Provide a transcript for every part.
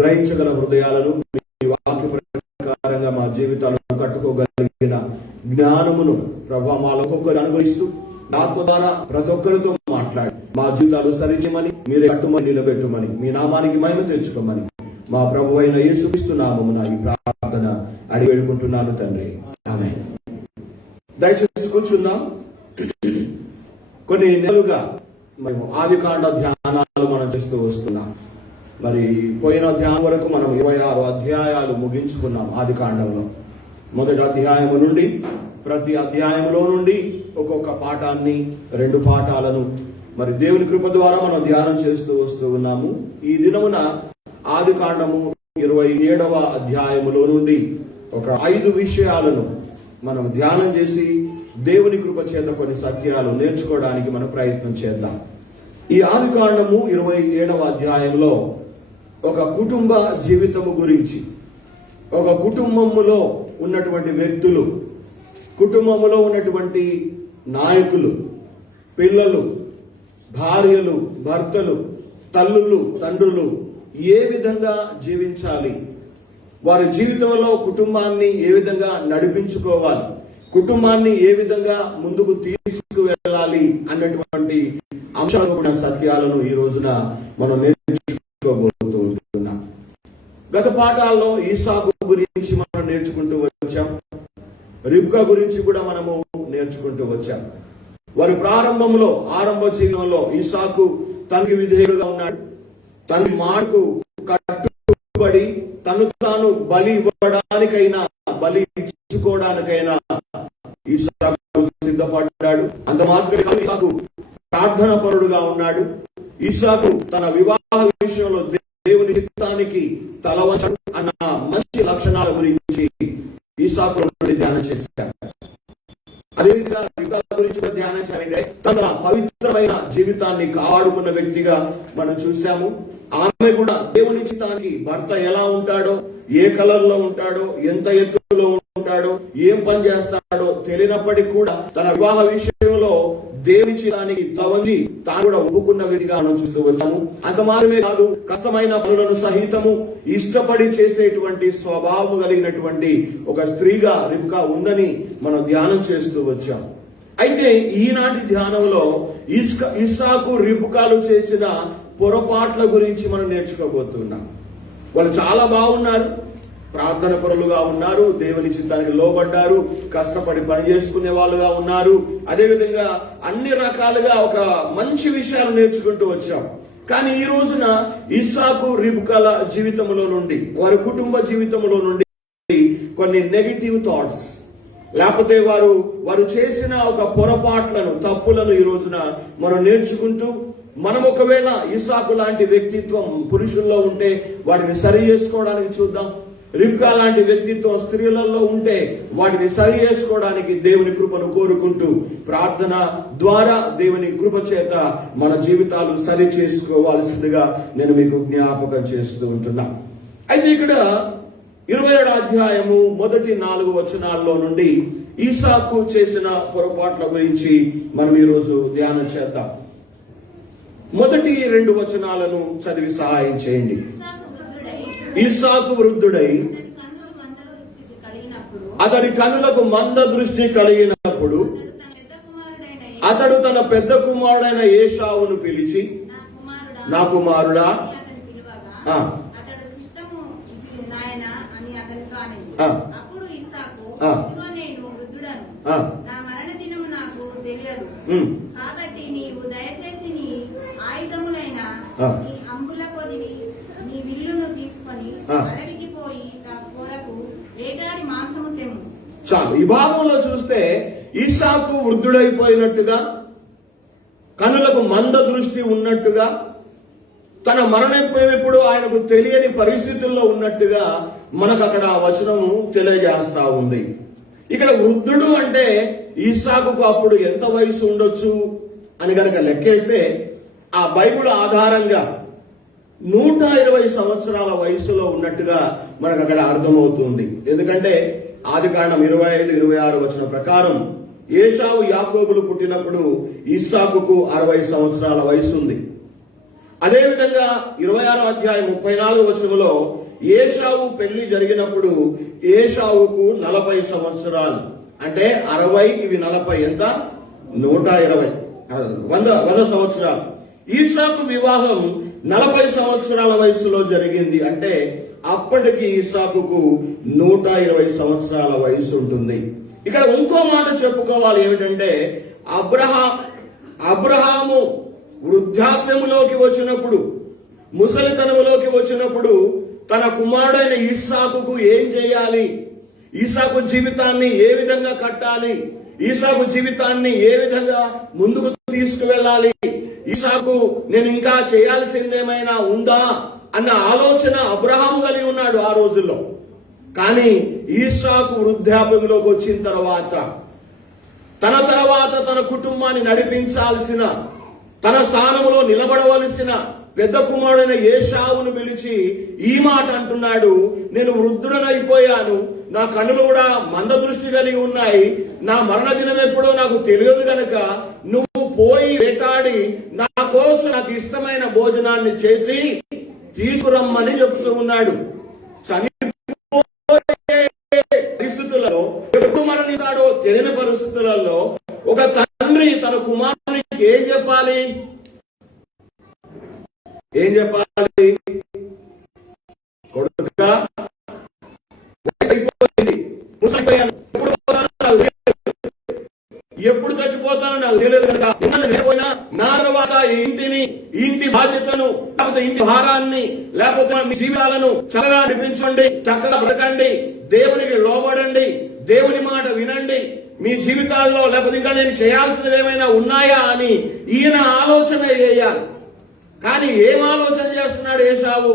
గ్రహించగల హృదయాలను మీ వాక్య ప్రకారంగా మా జీవితాలను కట్టుకోగలిగిన జ్ఞానమును ప్రభావ మాలో ఒక్కొక్కరు అనుగ్రహిస్తూ ఆత్మ ద్వారా ప్రతి ఒక్కరితో మాట్లాడి మా జీవితాలు సరిచేయమని, మీరే కట్టుమని నిలబెట్టుమని, మీ నామానికి మహిమ తెచ్చుకోమని మా ప్రభువైన యేసుక్రీస్తు నామమున ఈ ప్రార్థన అడిగి వేడుకుంటున్నాను తండ్రి, ఆమేన్. దయచేసి కూర్చుందాం. కొన్ని నెలలుగా మేము ఆదికాండ ధ్యానాలు మనం చేస్తూ వస్తున్నాం. మరి పోయిన ధ్యానం వరకు మనం 26 అధ్యాయాలు ముగించుకున్నాం. ఆదికాండంలో మొదటి అధ్యాయము నుండి ప్రతి అధ్యాయంలో నుండి ఒక్కొక్క పాఠాన్ని, 2 పాఠాలను మరి దేవుని కృప ద్వారా మనం ధ్యానం చేస్తూ వస్తూ ఉన్నాము. ఈ దినమున ఆదికాండము 27వ అధ్యాయములో నుండి ఒక 5 విషయాలను మనం ధ్యానం చేసి దేవుని కృప చేత కొన్ని సత్యాలు నేర్చుకోవడానికి మనం ప్రయత్నం చేద్దాం. ఈ ఆదికాండము 27వ అధ్యాయంలో ఒక కుటుంబ జీవితము గురించి, ఒక కుటుంబములో ఉన్నటువంటి వ్యక్తులు, కుటుంబములో ఉన్నటువంటి నాయకులు, పిల్లలు, భార్యలు, భర్తలు, తల్లులు, తండ్రులు ఏ విధంగా జీవించాలి, వారి జీవితంలో కుటుంబాన్ని ఏ విధంగా నడిపించుకోవాలి, కుటుంబాన్ని ఏ విధంగా ముందుకు తీసుకువెళ్ళాలి అన్నటువంటి అంశాలు కూడా సత్యాలను ఈ రోజున మనం నేర్చుకోబోతూ ఉంటున్నాం. గత పాఠాల్లో ఈసాకు గురించి మనం నేర్చుకుంటూ వచ్చాం. రిబ్కా గురించి కూడా మనము నేర్చుకుంటూ వచ్చాం. వారి ప్రారంభంలో, ఆరంభ జీవితంలో ఈసాకు తండ్రి విధేయుడుగా ఉన్నాడు. తండ్రి మాటకు కట్టుబడి తను తాను బలి ఇవ్వడానికైనా, బలి ఇచ్చుకోవడానికైనా ఈసాకు సిద్ధపడ్డాడు. అంత మాత్రమే ఈసాకు ప్రార్థన పరుడుగా ఉన్నాడు. ఈసాకు తన వివాహ విషయంలో దేవుని చిత్తానికి తలవంచడు అన్న మంచి లక్షణాల గురించి ఈసాకు ధ్యానం చేశారు. అదేవిధంగా రిబ్కా గురించి ధ్యానం చేయాలంటే తన పవిత్రమైన జీవితాన్ని కాపాడుకున్న వ్యక్తిగా మనం చూసాము. ఆమె కూడా దేవుని చిత్తానికి భర్త ఎలా ఉంటాడో, ఏ కలర్ లో ఉంటాడో, ఎంత ఎత్తులో ఉంటాడో, ఏం పని చేస్తాడో తెలియనప్పటికీ కూడా తన వివాహ విషయంలో దేవుని చిత్తానికి తవంచి తాను కూడా ఒప్పుకున్న వ్యక్తిగా మనం చూస్తూ వచ్చాము. అంత మాత్రమే కాదు, కష్టమైన పనులను సహితము ఇష్టపడి చేసేటువంటి స్వభావం కలిగినటువంటి ఒక స్త్రీగా రిబ్కా ఉందని మనం ధ్యానం చేస్తూ వచ్చాం. అయితే ఈనాటి ధ్యానంలో ఇస్సాకు రిబ్కాలు చేసిన పొరపాట్ల గురించి మనం నేర్చుకోబోతున్నాం. వాళ్ళు చాలా బాగున్నారు, ప్రార్థన పరులుగా ఉన్నారు, దేవుని చిత్తానికి లోబడ్డారు, కష్టపడి పని చేసుకునే వాళ్ళుగా ఉన్నారు. అదేవిధంగా అన్ని రకాలుగా ఒక మంచి విషయాలు నేర్చుకుంటూ వచ్చాం. కానీ ఈ రోజున ఇస్సాకు రిబ్కాల జీవితంలో నుండి, వారి కుటుంబ జీవితంలో నుండి కొన్ని నెగిటివ్ థాట్స్, లేకపోతే వారు చేసిన ఒక పొరపాట్లను, తప్పులను ఈ రోజున మనం నేర్చుకుంటూ, మనం ఒకవేళ ఇస్సాకు లాంటి వ్యక్తిత్వం పురుషుల్లో ఉంటే వాటిని సరి చేసుకోవడానికి చూద్దాం. రిబ్కా లాంటి వ్యక్తిత్వం స్త్రీలలో ఉంటే వాటిని సరి చేసుకోవడానికి దేవుని కృపను కోరుకుంటూ, ప్రార్థన ద్వారా దేవుని కృప చేత మన జీవితాలు సరి చేసుకోవాల్సిందిగా నేను మీకు జ్ఞాపకం చేస్తూ ఉంటున్నా. అయితే ఇక్కడ 27వ అధ్యాయము మొదటి 4 వచనాల్లో నుండి ఇస్సాకు చేసిన పొరపాట్ల గురించి మనం ఈరోజు ధ్యానం చేద్దాం. మొదటి 2 వచనాలను చదివి సహాయం చేయండి. ఇస్సాకు వృద్ధుడై అతడి కనులకు మంద దృష్టి కలిగినప్పుడు అతడు తన పెద్ద కుమారుడైన ఏశావును పిలిచి, నా కుమారుడా, కాబట్టి నీవు దయచేసి నీ ఆయుధములైన నీ అంబుల పొదిని, నీ విల్లును తీసుకొని అడవికి పోయి నా కొరకు వేటాడి మాంసము తెమ్ము. చాలు. ఈ భాగంలో చూస్తే ఇస్సాకు వృద్ధుడైపోయినట్టుగా, కనులకు మంద దృష్టి ఉన్నట్టుగా, తన మరణమైనప్పుడు ఆయనకు తెలియని పరిస్థితుల్లో ఉన్నట్టుగా మనకు అక్కడ వచనము తెలియజేస్తా ఉంది. ఇక్కడ వృద్ధుడు అంటే ఇస్సాకుకు అప్పుడు ఎంత వయసు ఉండొచ్చు అని గనక లెక్కేస్తే ఆ బైబిల్ ఆధారంగా 120 సంవత్సరాల వయసులో ఉన్నట్టుగా మనకు అక్కడ అర్థమవుతుంది. ఎందుకంటే ఆదికాండం 25-26 వచనం ప్రకారం ఏశావు యాకోబులు పుట్టినప్పుడు ఇస్సాకుకు 60 సంవత్సరాల వయసు ఉంది. అదేవిధంగా 26వ అధ్యాయం 34వ వచనంలో ఏశావు పెళ్లి జరిగినప్పుడు ఏశావుకు 40 సంవత్సరాలు, అంటే 60 ఇవి 40 ఎంత 120 100 సంవత్సరాలు. ఈసాకు వివాహం 40 సంవత్సరాల వయసులో జరిగింది, అంటే అప్పటికి ఈసాకుకు 120 సంవత్సరాల వయసు ఉంటుంది. ఇక్కడ ఇంకో మాట చెప్పుకోవాలి, ఏమిటంటే అబ్రహాము వృద్ధాప్యములోకి వచ్చినప్పుడు, ముసలితనములోకి వచ్చినప్పుడు తన కుమారుడైన ఈసాకుకు ఏం చేయాలి, ఈసాకు జీవితాన్ని ఏ విధంగా కట్టాలి, ఈసాకు జీవితాన్ని ఏ విధంగా ముందుకు తీసుకువెళ్ళాలి, ఈసాకు నేను ఇంకా చేయాల్సిందేమైనా ఉందా అన్న ఆలోచన అబ్రహాము కలిగి ఉన్నాడు ఆ రోజుల్లో. కానీ ఈసాకు వృద్ధాప్యంలోకి వచ్చిన తర్వాత తన కుటుంబాన్ని నడిపించాల్సిన, తన స్థానంలో నిలబడవలసిన పెద్ద కుమారుడైన ఏశావును పిలిచి ఈ మాట అంటున్నాడు, నేను వృద్ధుడనైపోయాను, నా కన్నులు కూడా మంద దృష్టి కలిగి ఉన్నాయి, నా మరణ దినం ఎప్పుడో నాకు తెలియదు గనక నువ్వు పోయి వేటాడి నా కోసం నాకు ఇష్టమైన భోజనాన్ని చేసి తీసుకురమ్మని చెప్తూ ఉన్నాడు. చనిపోయే పరిస్థితులలో, ఎప్పుడు మరణిస్తాడో తెలియని పరిస్థితులలో ఒక తండ్రి తన కుమారునికి ఏం చెప్పాలి? కొడుకా, ఎప్పుడు చచ్చిపోతానో నాకు తెలియదు కనుక నా తర్వాత ఇంటి బాధ్యతను, లేకపోతే ఇంటి భారాన్ని, లేకపోతే మీ జీవితాలను చక్కగా నడిపించండి, చక్కగా బ్రతకండి, దేవునికి లోబడండి, దేవుని మాట వినండి, మీ జీవితాల్లో లేకపోతే ఇంకా నేను చేయాల్సినవి ఏమైనా ఉన్నాయా అని ఈయన ఆలోచన చేయాలి. కానీ ఏం ఆలోచన చేస్తున్నాడు ఇసాకు?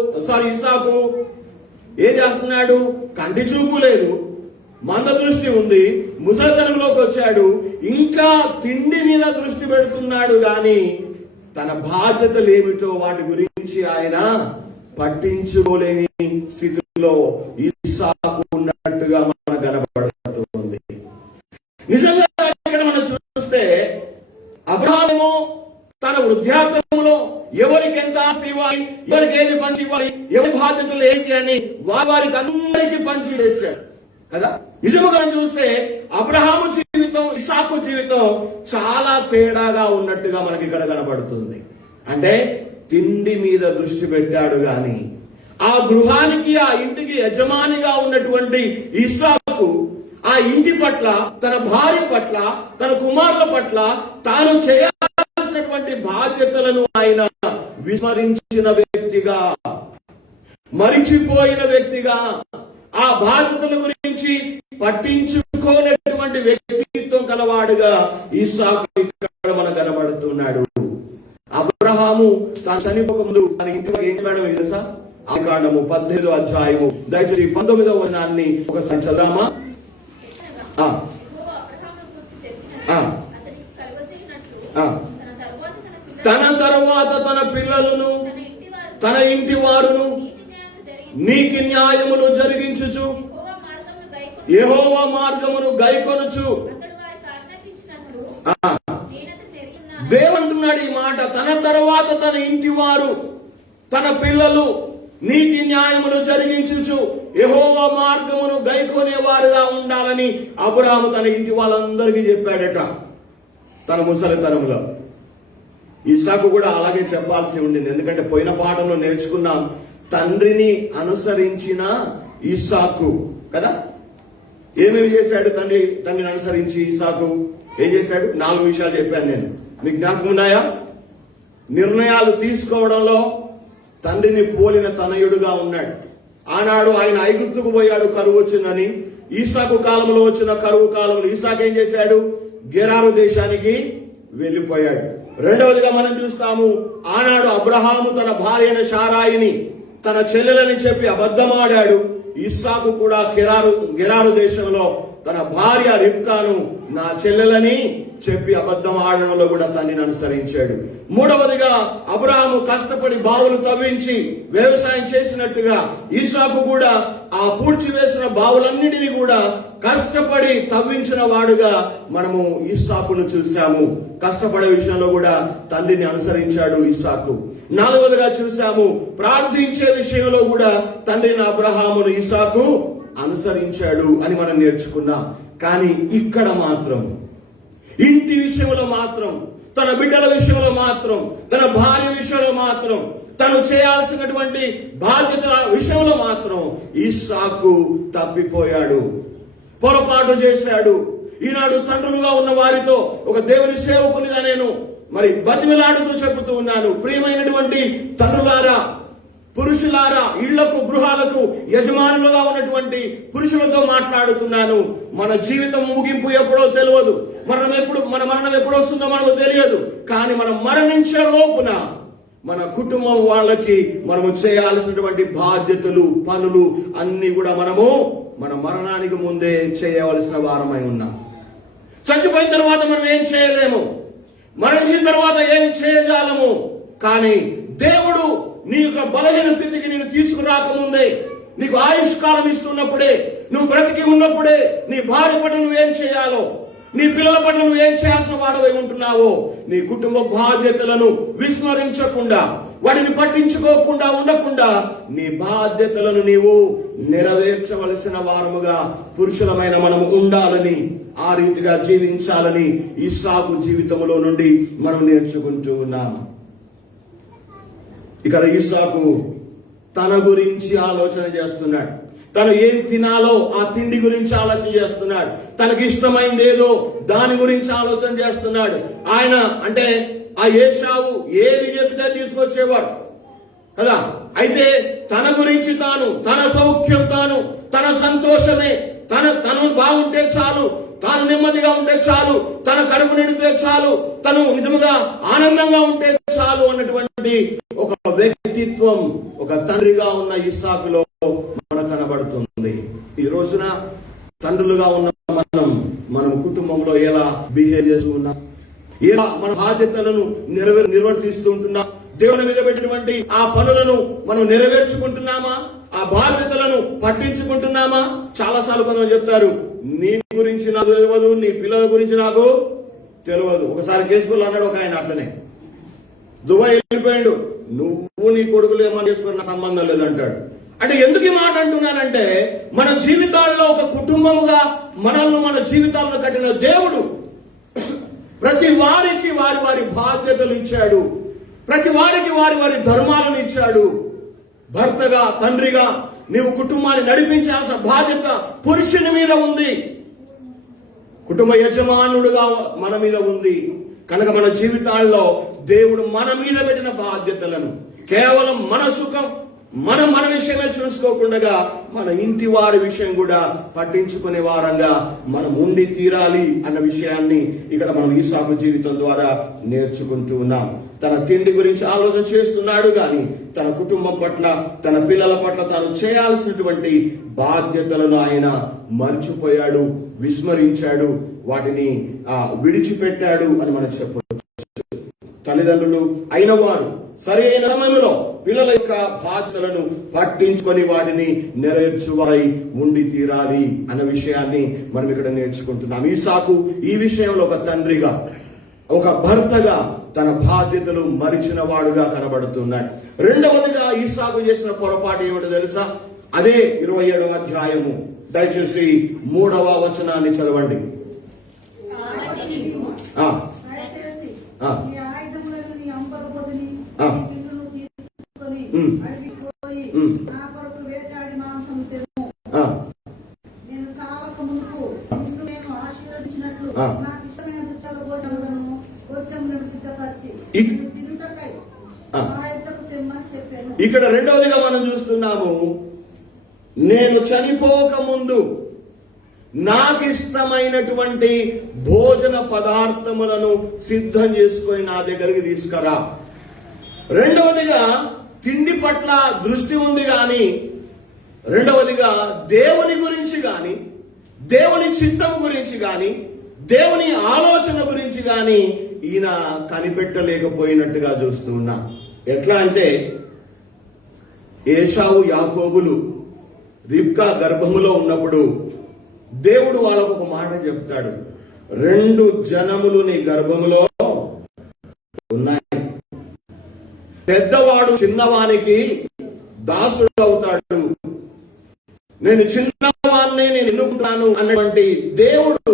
ఏం చేస్తున్నాడు? కంటి చూపు లేదు, మంద దృష్టి ఉంది, ముసలితనంలోకి వచ్చాడు, ఇంకా తిండి మీద దృష్టి పెడుతున్నాడు, గాని తన బాధ్యతలు ఏమిటో వాటి గురించి ఆయన పట్టించుకోలేని స్థితిలో ఇస్సాకు ఉన్నట్టుగా మనకు కనబడుతుంది. నిజంగా ఇక్కడ మనం చూస్తే అబ్రహాము తన వృద్ధాప్యంలో ఎవరికి ఎంత ఆస్తి ఇవ్వాలి, ఎవరికి ఏది పంచి ఇవ్వాలి, ఎవరి బాధ్యతలు ఏంటి అని వారికి అందరికీ పంచి వేశాడు కదా. నిజముగా చూస్తే అబ్రహాము జీవితం, ఇస్సాకు జీవితం చాలా తేడాగా ఉన్నట్టుగా మనకి ఇక్కడ కనబడుతుంది. అంటే తిండి మీద దృష్టి పెట్టాడు గాని ఆ గృహానికి, ఆ ఇంటికి యజమానిగా ఉన్నటువంటి ఇస్సాకు ఆ ఇంటి పట్ల, తన భార్య పట్ల, తన కుమారుల పట్ల తాను చేయాల్సినటువంటి బాధ్యతలను ఆయన విస్మరించిన వ్యక్తిగా, మరిచిపోయిన వ్యక్తిగా, ఆ బాధ్యతల గురించి పట్టించుకోనటువంటి వ్యక్తిత్వం కలవాడుగా ఇస్సాకు ఇక్కడ మనకు కనబడుతున్నాడు. అబ్రహాము తాను చనిపోక ముందు తన ఇంటిలో ఏం చేయడం తెలుసా? ఆదికాండము 18వ అధ్యాయము దయచేసి 19వ వచనాన్ని ఒకసారి చదవమా? తన తరువాత తన పిల్లలను, తన ఇంటి వారును నీతి న్యాయమును జరిగించుచు యెహోవా మార్గమును గైకొనుచు. దేవుడు ఈ మాట, తన తరువాత తన ఇంటి వారు, తన పిల్లలు నీతి న్యాయమును జరిగించుచు యెహోవా మార్గమును గైకొనేవారుగా ఉండాలని అబ్రహాము తన ఇంటి వాళ్ళందరికీ చెప్పాడట తన ముసలితనంలో. ఇస్సాకు కూడా అలాగే చెప్పాల్సి ఉండింది. ఎందుకంటే పోయిన పాఠంలో నేర్చుకున్నాం, తండ్రిని అనుసరించిన ఇస్సాకు కదా. ఏమేమి చేశాడు? తండ్రిని అనుసరించి ఇస్సాకు ఏం చేశాడు? 4 విషయాలు చెప్పాను నేను, మీకు జ్ఞాపకం ఉన్నాయా? నిర్ణయాలు తీసుకోవడంలో తండ్రిని పోలిన తనయుడుగా ఉన్నాడు. ఆనాడు ఆయన ఐగుప్తుకు పోయాడు, కరువు వచ్చిందని. ఇస్సాకు కాలంలో వచ్చిన కరువు కాలంలో ఇస్సాకు ఏం చేశాడు? గెరారు దేశానికి వెళ్ళిపోయాడు. రెండవదిగా మనం చూస్తాము, ఆనాడు అబ్రహాము తన భార్య అయిన శారాయిని తన చెల్లెలని చెప్పి అబద్ధమాడాడు. ఇస్సాకు కూడా గెరారు దేశంలో తన భార్య రిబ్కాను నా చెల్లెలని చెప్పి అబద్ధం ఆడడంలో కూడా తండ్రిని అనుసరించాడు. మూడవదిగా అబ్రహాము కష్టపడి బావులు తవ్వించి వ్యవసాయం చేసినట్టుగా ఇస్సాకు కూడా ఆ పూడ్చివేసిన బావులన్నిటినీ కూడా కష్టపడి తవ్వించిన వాడుగా మనము ఇస్సాకును చూసాము. కష్టపడే విషయంలో కూడా తండ్రిని అనుసరించాడు ఇస్సాకు. నాలుగవదిగా చూసాము, ప్రార్థించే విషయంలో కూడా తండ్రిని అబ్రహామును ఇస్సాకు అనుసరించాడు అని మనం నేర్చుకున్నాం. కానీ ఇక్కడ మాత్రం ఇంటి విషయంలో మాత్రం, తన బిడ్డల విషయంలో మాత్రం, తన భార్య విషయంలో మాత్రం, తను చేయాల్సినటువంటి బాధ్యతల విషయంలో మాత్రం ఇస్సాకు తప్పిపోయాడు, పొరపాటు చేశాడు. ఈనాడు తండ్రులుగా ఉన్న వారితో ఒక దేవుని సేవకునిగా నేను మరి బతిమిలాడుతూ చెబుతూ ఉన్నాను. ప్రియమైనటువంటి తండ్రులారా, పురుషులారా, ఇళ్లకు గృహాలకు యజమానులుగా ఉన్నటువంటి పురుషులతో మాట్లాడుతున్నాను. మన జీవితం ముగింపు ఎప్పుడో తెలియదు, మన మరణం ఎప్పుడు వస్తుందో మనకు తెలియదు. కానీ మనం మరణించే లోపున మన కుటుంబం వాళ్ళకి మనము చేయాల్సినటువంటి బాధ్యతలు, పనులు అన్ని కూడా మనము మన మరణానికి ముందే చేయవలసిన వారమై ఉన్నాం. చచ్చిపోయిన తర్వాత మనం ఏం చేయలేము, మరణించిన తర్వాత ఏం చేయజాలము. కానీ దేవుడు నీ యొక్క బలహీన స్థితికి నేను తీసుకురాకముందే, నీకు ఆయుష్కాలం ఇస్తున్నప్పుడే, నువ్వు బ్రతికి ఉన్నప్పుడే నీ భార్య పట్ల నువ్వేం చేయాలో, నీ పిల్లల పట్ల నువ్వేం చేయాల్సిన వాడవై ఉంటున్నావో, నీ కుటుంబ బాధ్యతలను విస్మరించకుండా, వాటిని పట్టించుకోకుండా ఉండకుండా నీ బాధ్యతలను నీవు నెరవేర్చవలసిన వారముగా పురుషులమైన మనము ఉండాలని, ఆ రీతిగా జీవించాలని ఇస్సాకు జీవితంలో నుండి మనం నేర్చుకుంటూ ఉన్నాం. ఇక్కడ ఇస్సాకు తన గురించి ఆలోచన చేస్తున్నాడు. తను ఏం తినాలో ఆ తిండి గురించి ఆలోచన చేస్తున్నాడు. తనకి ఇష్టమైంది ఏదో దాని గురించి ఆలోచన చేస్తున్నాడు. ఆయన అంటే ఆ ఏశావు ఏది చెప్తే తీసుకొచ్చేవాడు కదా. అయితే తన గురించి తాను, తన సౌఖ్యం తాను, తన సంతోషమే, తను బాగుంటే చాలు, తాను నెమ్మదిగా ఉంటే చాలు, తన కడుపు నిండితే చాలు, తను నిజముగా ఆనందంగా ఉంటే చాలు అన్నటువంటి ఒక వ్యక్తిత్వం ఒక తండ్రిగా ఉన్న ఇస్సాకులో మనకు కనబడుతుంది. ఈ రోజున తండ్రులుగా ఉన్న మనం కుటుంబంలో ఎలా బిహేవ్ చేస్తున్నాం, ఎలా మన బాధ్యతలను నిర్వర్తిస్తూ ఉంటున్నాం, దేవుని మీద పెట్టినటువంటి ఆ పనులను మనం నెరవేర్చుకుంటున్నామా, ఆ బాధ్యతలను పట్టించుకుంటున్నామా? చాలా సార్లు కొంతమంది చెప్తారు, నీ గురించి నాకు తెలియదు, నీ పిల్లల గురించి నాకు తెలియదు. ఒకసారి కేసుకుల్లో అన్నాడు ఒక ఆయన, అట్లనే దుబాయ్ వెళ్ళిపోయాడు, నువ్వు నీ కొడుకులు ఏమని చేసుకున్న సంబంధం లేదంటాడు. అంటే ఎందుకు ఈ మాట అంటున్నానంటే, మన జీవితాల్లో ఒక కుటుంబముగా మనల్ని, మన జీవితాలను కట్టిన దేవుడు ప్రతి వారికి వారి వారి బాధ్యతలు ఇచ్చాడు, ప్రతి వారికి వారి వారి ధర్మాలను ఇచ్చాడు. భర్తగా, తండ్రిగా నీవు కుటుంబాన్ని నడిపించాల్సిన బాధ్యత పురుషుని మీద ఉంది, కుటుంబ యజమానుడుగా మన మీద ఉంది. కనుక మన జీవితాల్లో దేవుడు మన మీద పెట్టిన బాధ్యతలను కేవలం మన సుఖం, మన విషయమే చూసుకోకుండా మన ఇంటి వారి విషయం కూడా పట్టించుకునే వారంగా మనం ఉండి తీరాలి అన్న విషయాన్ని ఇక్కడ మనం ఇస్సాకు జీవితం ద్వారా నేర్చుకుంటూ ఉన్నాం. తన తిండి గురించి ఆలోచన చేస్తున్నాడు, కానీ తన కుటుంబం పట్ల, తన పిల్లల పట్ల తాను చేయాల్సినటువంటి బాధ్యతలను ఆయన మర్చిపోయాడు, విస్మరించాడు, వాటిని విడిచిపెట్టాడు అని మనం చెప్పవచ్చు. తల్లిదండ్రులు అయిన వారు సరైన సమయంలో పిల్లల యొక్క బాధ్యతలను పట్టించుకొని వాటిని నెరవేర్చువారై ఉండి తీరాలి అన్న విషయాన్ని మనం ఇక్కడ నేర్చుకుంటున్నాం. ఇస్సాకు ఈ విషయంలో ఒక తండ్రిగా, ఒక భర్తగా తన బాధ్యతలు మరిచిన వాడుగా కనబడుతున్నాడు. రెండవదిగా ఇస్సాకు చేసిన పొరపాటు ఏమిటో తెలుసా? అదే 27వ అధ్యాయము, దయచేసి 3వ వచనాన్ని చదవండి. ఇక్కడ రెండవదిగా మనం చూస్తున్నాము, నేను చనిపోక ముందు నాకు ఇష్టమైనటువంటి భోజన పదార్థములను సిద్ధం చేసుకొని నా దగ్గరికి తీసుకురా. రెండవదిగా తిండి పట్ల దృష్టి ఉంది, కానీ రెండవదిగా దేవుని గురించి కానీ, దేవుని చిత్తము గురించి కానీ, దేవుని ఆలోచన గురించి కానీ ఈయన కనిపెట్టలేకపోయినట్టుగా చూస్తూ ఉన్నాం. ఎట్లా అంటే ఏశావు యాకోబులు రిబ్కా గర్భములో ఉన్నప్పుడు దేవుడు వాళ్ళకు ఒక మాట చెప్తాడు, 2 జనములు నీ గర్భములో ఉన్నాయి, పెద్దవాడు చిన్నవానికి దాసుడు అవుతాడు, నేను చిన్నవాడిని నేను ఎన్నుకుంటాను అన్నటువంటి దేవుడు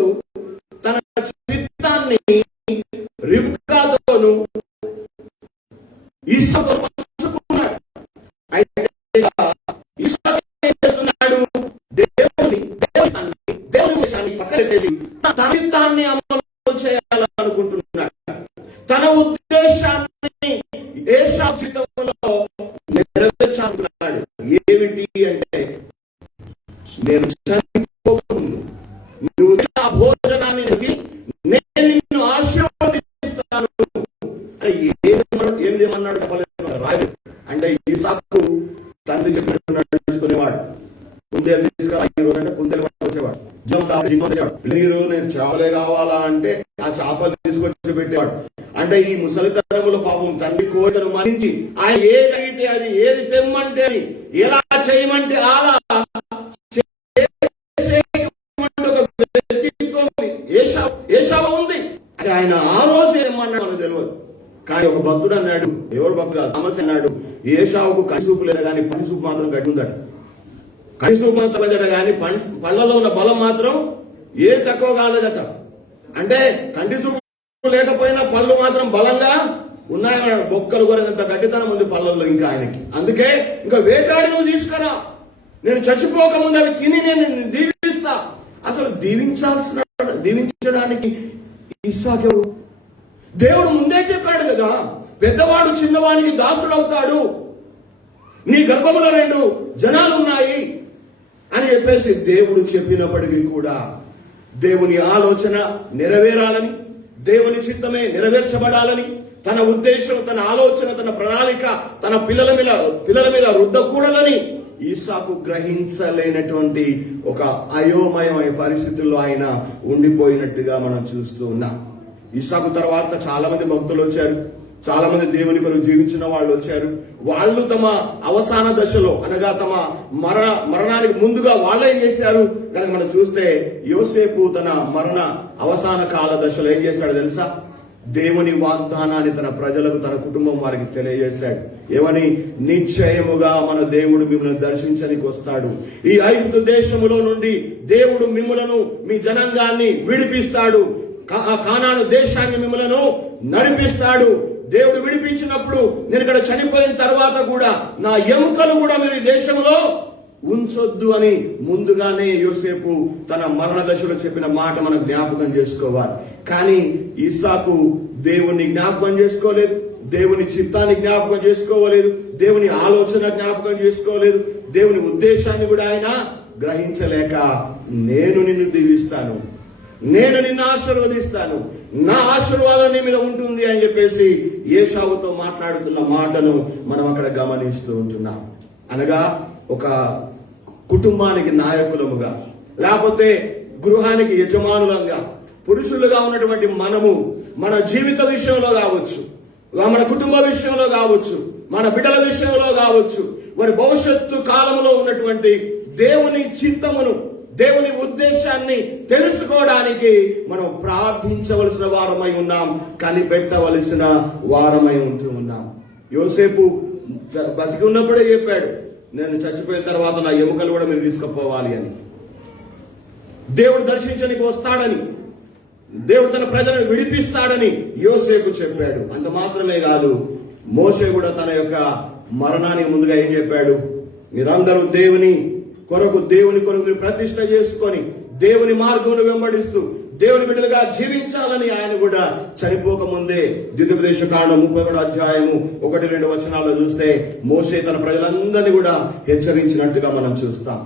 తన చిత్తాన్ని రిబ్కాతోను ఇస్సాకుతో పంచుకున్నాడు. అయితే ఇస్సాకు ఏం చేస్తున్నాడు? దేవుని విషయాన్ని పక్కన పెట్టేసి తన చిత్తాన్ని అమలు చేయాలనుకుంటున్నాడు. తన ఉద్దేశాన్ని ఏశావు చిత్తంలో నెరవేర్చాలనుకున్నాడు. ఏమిటి అంటే, నేను చనిపోకముందు నువ్వు ఆ భోజనాన్ని నేను నిన్ను ఆశీర్వదిస్తాను ఏమన్నాడు చెప్పలేదు, రాయదు. అంటే ఇస్సాకు తండ్రి చెప్పినట్టు నడుచుకునేవాడు. కుందేలు తీసుకురావాలంటే కుందేలు వచ్చేవాడు, నీరు నేను చేపలే కావాలా అంటే ఆ చేపలు తీసుకొచ్చి పెట్టేవాడు. అంటే ఈ ముసలితనములో పాపం తండ్రి కోరికను మన్నించి ఆయన ఏదైతే అది, ఏది తెమ్మంటే ఎలా చేయమంటే అలా ఏశావు ఉంది. అది ఆయన ఆ రోజు ఏమన్నాడు మనకు తెలియదు. కానీ ఒక భక్తుడు అన్నాడు, ఎవరు భక్తుడు సమస్య అన్నాడు, ఏశావుకు కనిసూపు లేదు కానీ పనిసూపు మాత్రం గట్టి ఉందట. కనిసూపు మాత్రం లేదట కానీ పళ్ళలో ఉన్న బలం మాత్రం ఏ తక్కువ కాలేదట. అంటే కంటి చూపు లేకపోయినా పళ్ళు మాత్రం బలంగా ఉన్నాయన్నాడు. బొక్కలు కొరంత గట్టితనం ఉంది పళ్ళల్లో ఇంకా ఆయనకి. అందుకే ఇంకా వేటాడి నువ్వు తీసుకురా, నేను చచ్చిపోకముందు అవి తిని నేను దీవిస్తా. అసలు దీవించడానికి ఇస్సాకు దేవుడు ముందే చెప్పాడు కదా, పెద్దవాడు చిన్నవానికి దాసుడు అవుతాడు, నీ గర్భంలో 2 జనాలు ఉన్నాయి అని చెప్పేసి దేవుడు చెప్పినప్పటికీ కూడా దేవుని ఆలోచన నెరవేరాలని, దేవుని చిత్తమే నెరవేర్చబడాలని, తన ఉద్దేశం, తన ఆలోచన, తన ప్రణాళిక తన పిల్లల మీద రుద్దకూడదని ఇస్సాకు గ్రహించలేనటువంటి ఒక అయోమయమైన పరిస్థితుల్లో ఆయన ఉండిపోయినట్టుగా మనం చూస్తూ ఉన్నాం. ఇస్సాకు తర్వాత చాలా మంది భక్తులు వచ్చారు, చాలా మంది దేవుని కొరకు జీవించిన వాళ్ళు వచ్చారు. వాళ్ళు తమ అవసాన దశలో అనగా తమ మరణానికి ముందుగా వాళ్ళు ఏం చేశారు కనుక మనం చూస్తే, యోసేపు తన అవసాన కాల దశలో ఏం చేశాడు తెలుసా? దేవుని వాగ్దానాన్ని తన ప్రజలకు, తన కుటుంబం వారికి తెలియజేశాడు. ఏమని? నిశ్చయముగా మన దేవుడు మిమ్మల్ని దర్శించడానికి వస్తాడు, ఈ ఐగుప్తు దేశములో నుండి దేవుడు మిమ్మలను, మీ జనాంగాన్ని విడిపిస్తాడు, కానాను దేశాన్ని మిమ్మలను నడిపిస్తాడు. దేవుడు విడిపించినప్పుడు నేను ఇక్కడ చనిపోయిన తర్వాత కూడా నా ఎముకలు కూడా మీరు ఈ దేశంలో ఉంచొద్దు అని ముందుగానే యోసేపు తన మరణ దశలో చెప్పిన మాట మనం జ్ఞాపకం చేసుకోవాలి. కానీ ఇస్సాకు దేవుని జ్ఞాపకం చేసుకోలేదు, దేవుని చిత్తాన్ని జ్ఞాపకం చేసుకోలేదు, దేవుని ఆలోచన జ్ఞాపకం చేసుకోలేదు, దేవుని ఉద్దేశాన్ని కూడా ఆయన గ్రహించలేక, నేను నిన్ను దీవిస్తాను, నేను నిన్ను ఆశీర్వదిస్తాను, నా ఆశీర్వాదం నీ మీద ఉంటుంది అని చెప్పేసి ఏశావుతో మాట్లాడుతున్న మాటను మనం అక్కడ గమనిస్తూ ఉంటున్నాం. అనగా ఒక కుటుంబానికి నాయకులముగా, లేకపోతే గృహానికి యజమానులంగా, పురుషులుగా ఉన్నటువంటి మనము మన జీవిత విషయంలో కావచ్చు, మన కుటుంబ విషయంలో కావచ్చు, మన బిడ్డల విషయంలో కావచ్చు, వారి భవిష్యత్తు కాలంలో ఉన్నటువంటి దేవుని చిత్తమును, దేవుని ఉద్దేశాన్ని తెలుసుకోవడానికి మనం ప్రార్థించవలసిన వారమై ఉన్నాం, కనిపెట్టవలసిన వారమై ఉంటూ ఉన్నాం. యోసేపు బతికి ఉన్నప్పుడే చెప్పాడు, నేను చచ్చిపోయిన తర్వాత నా ఎముకలు కూడా మీరు తీసుకుపోవాలి అని. దేవుడు దర్శించడానికి వస్తాడని, దేవుడు తన ప్రజలను విడిపిస్తాడని యోసేపు చెప్పాడు. అంత మాత్రమే కాదు, మోషే కూడా తన యొక్క మరణానికి ముందుగా ఏం చెప్పాడు? మీరందరూ దేవుని కొరకు మీరు ప్రతిష్ట చేసుకొని దేవుని మార్గమును వెంబడిస్తూ దేవుని బిడ్డలుగా జీవించాలని ఆయన కూడా చనిపోక ముందే ద్వితీయోపదేశకాండం 31వ అధ్యాయము 1-2 వచనాల్లో చూస్తే మోషే తన ప్రజలందరినీ కూడా హెచ్చరించినట్టుగా మనం చూస్తాం.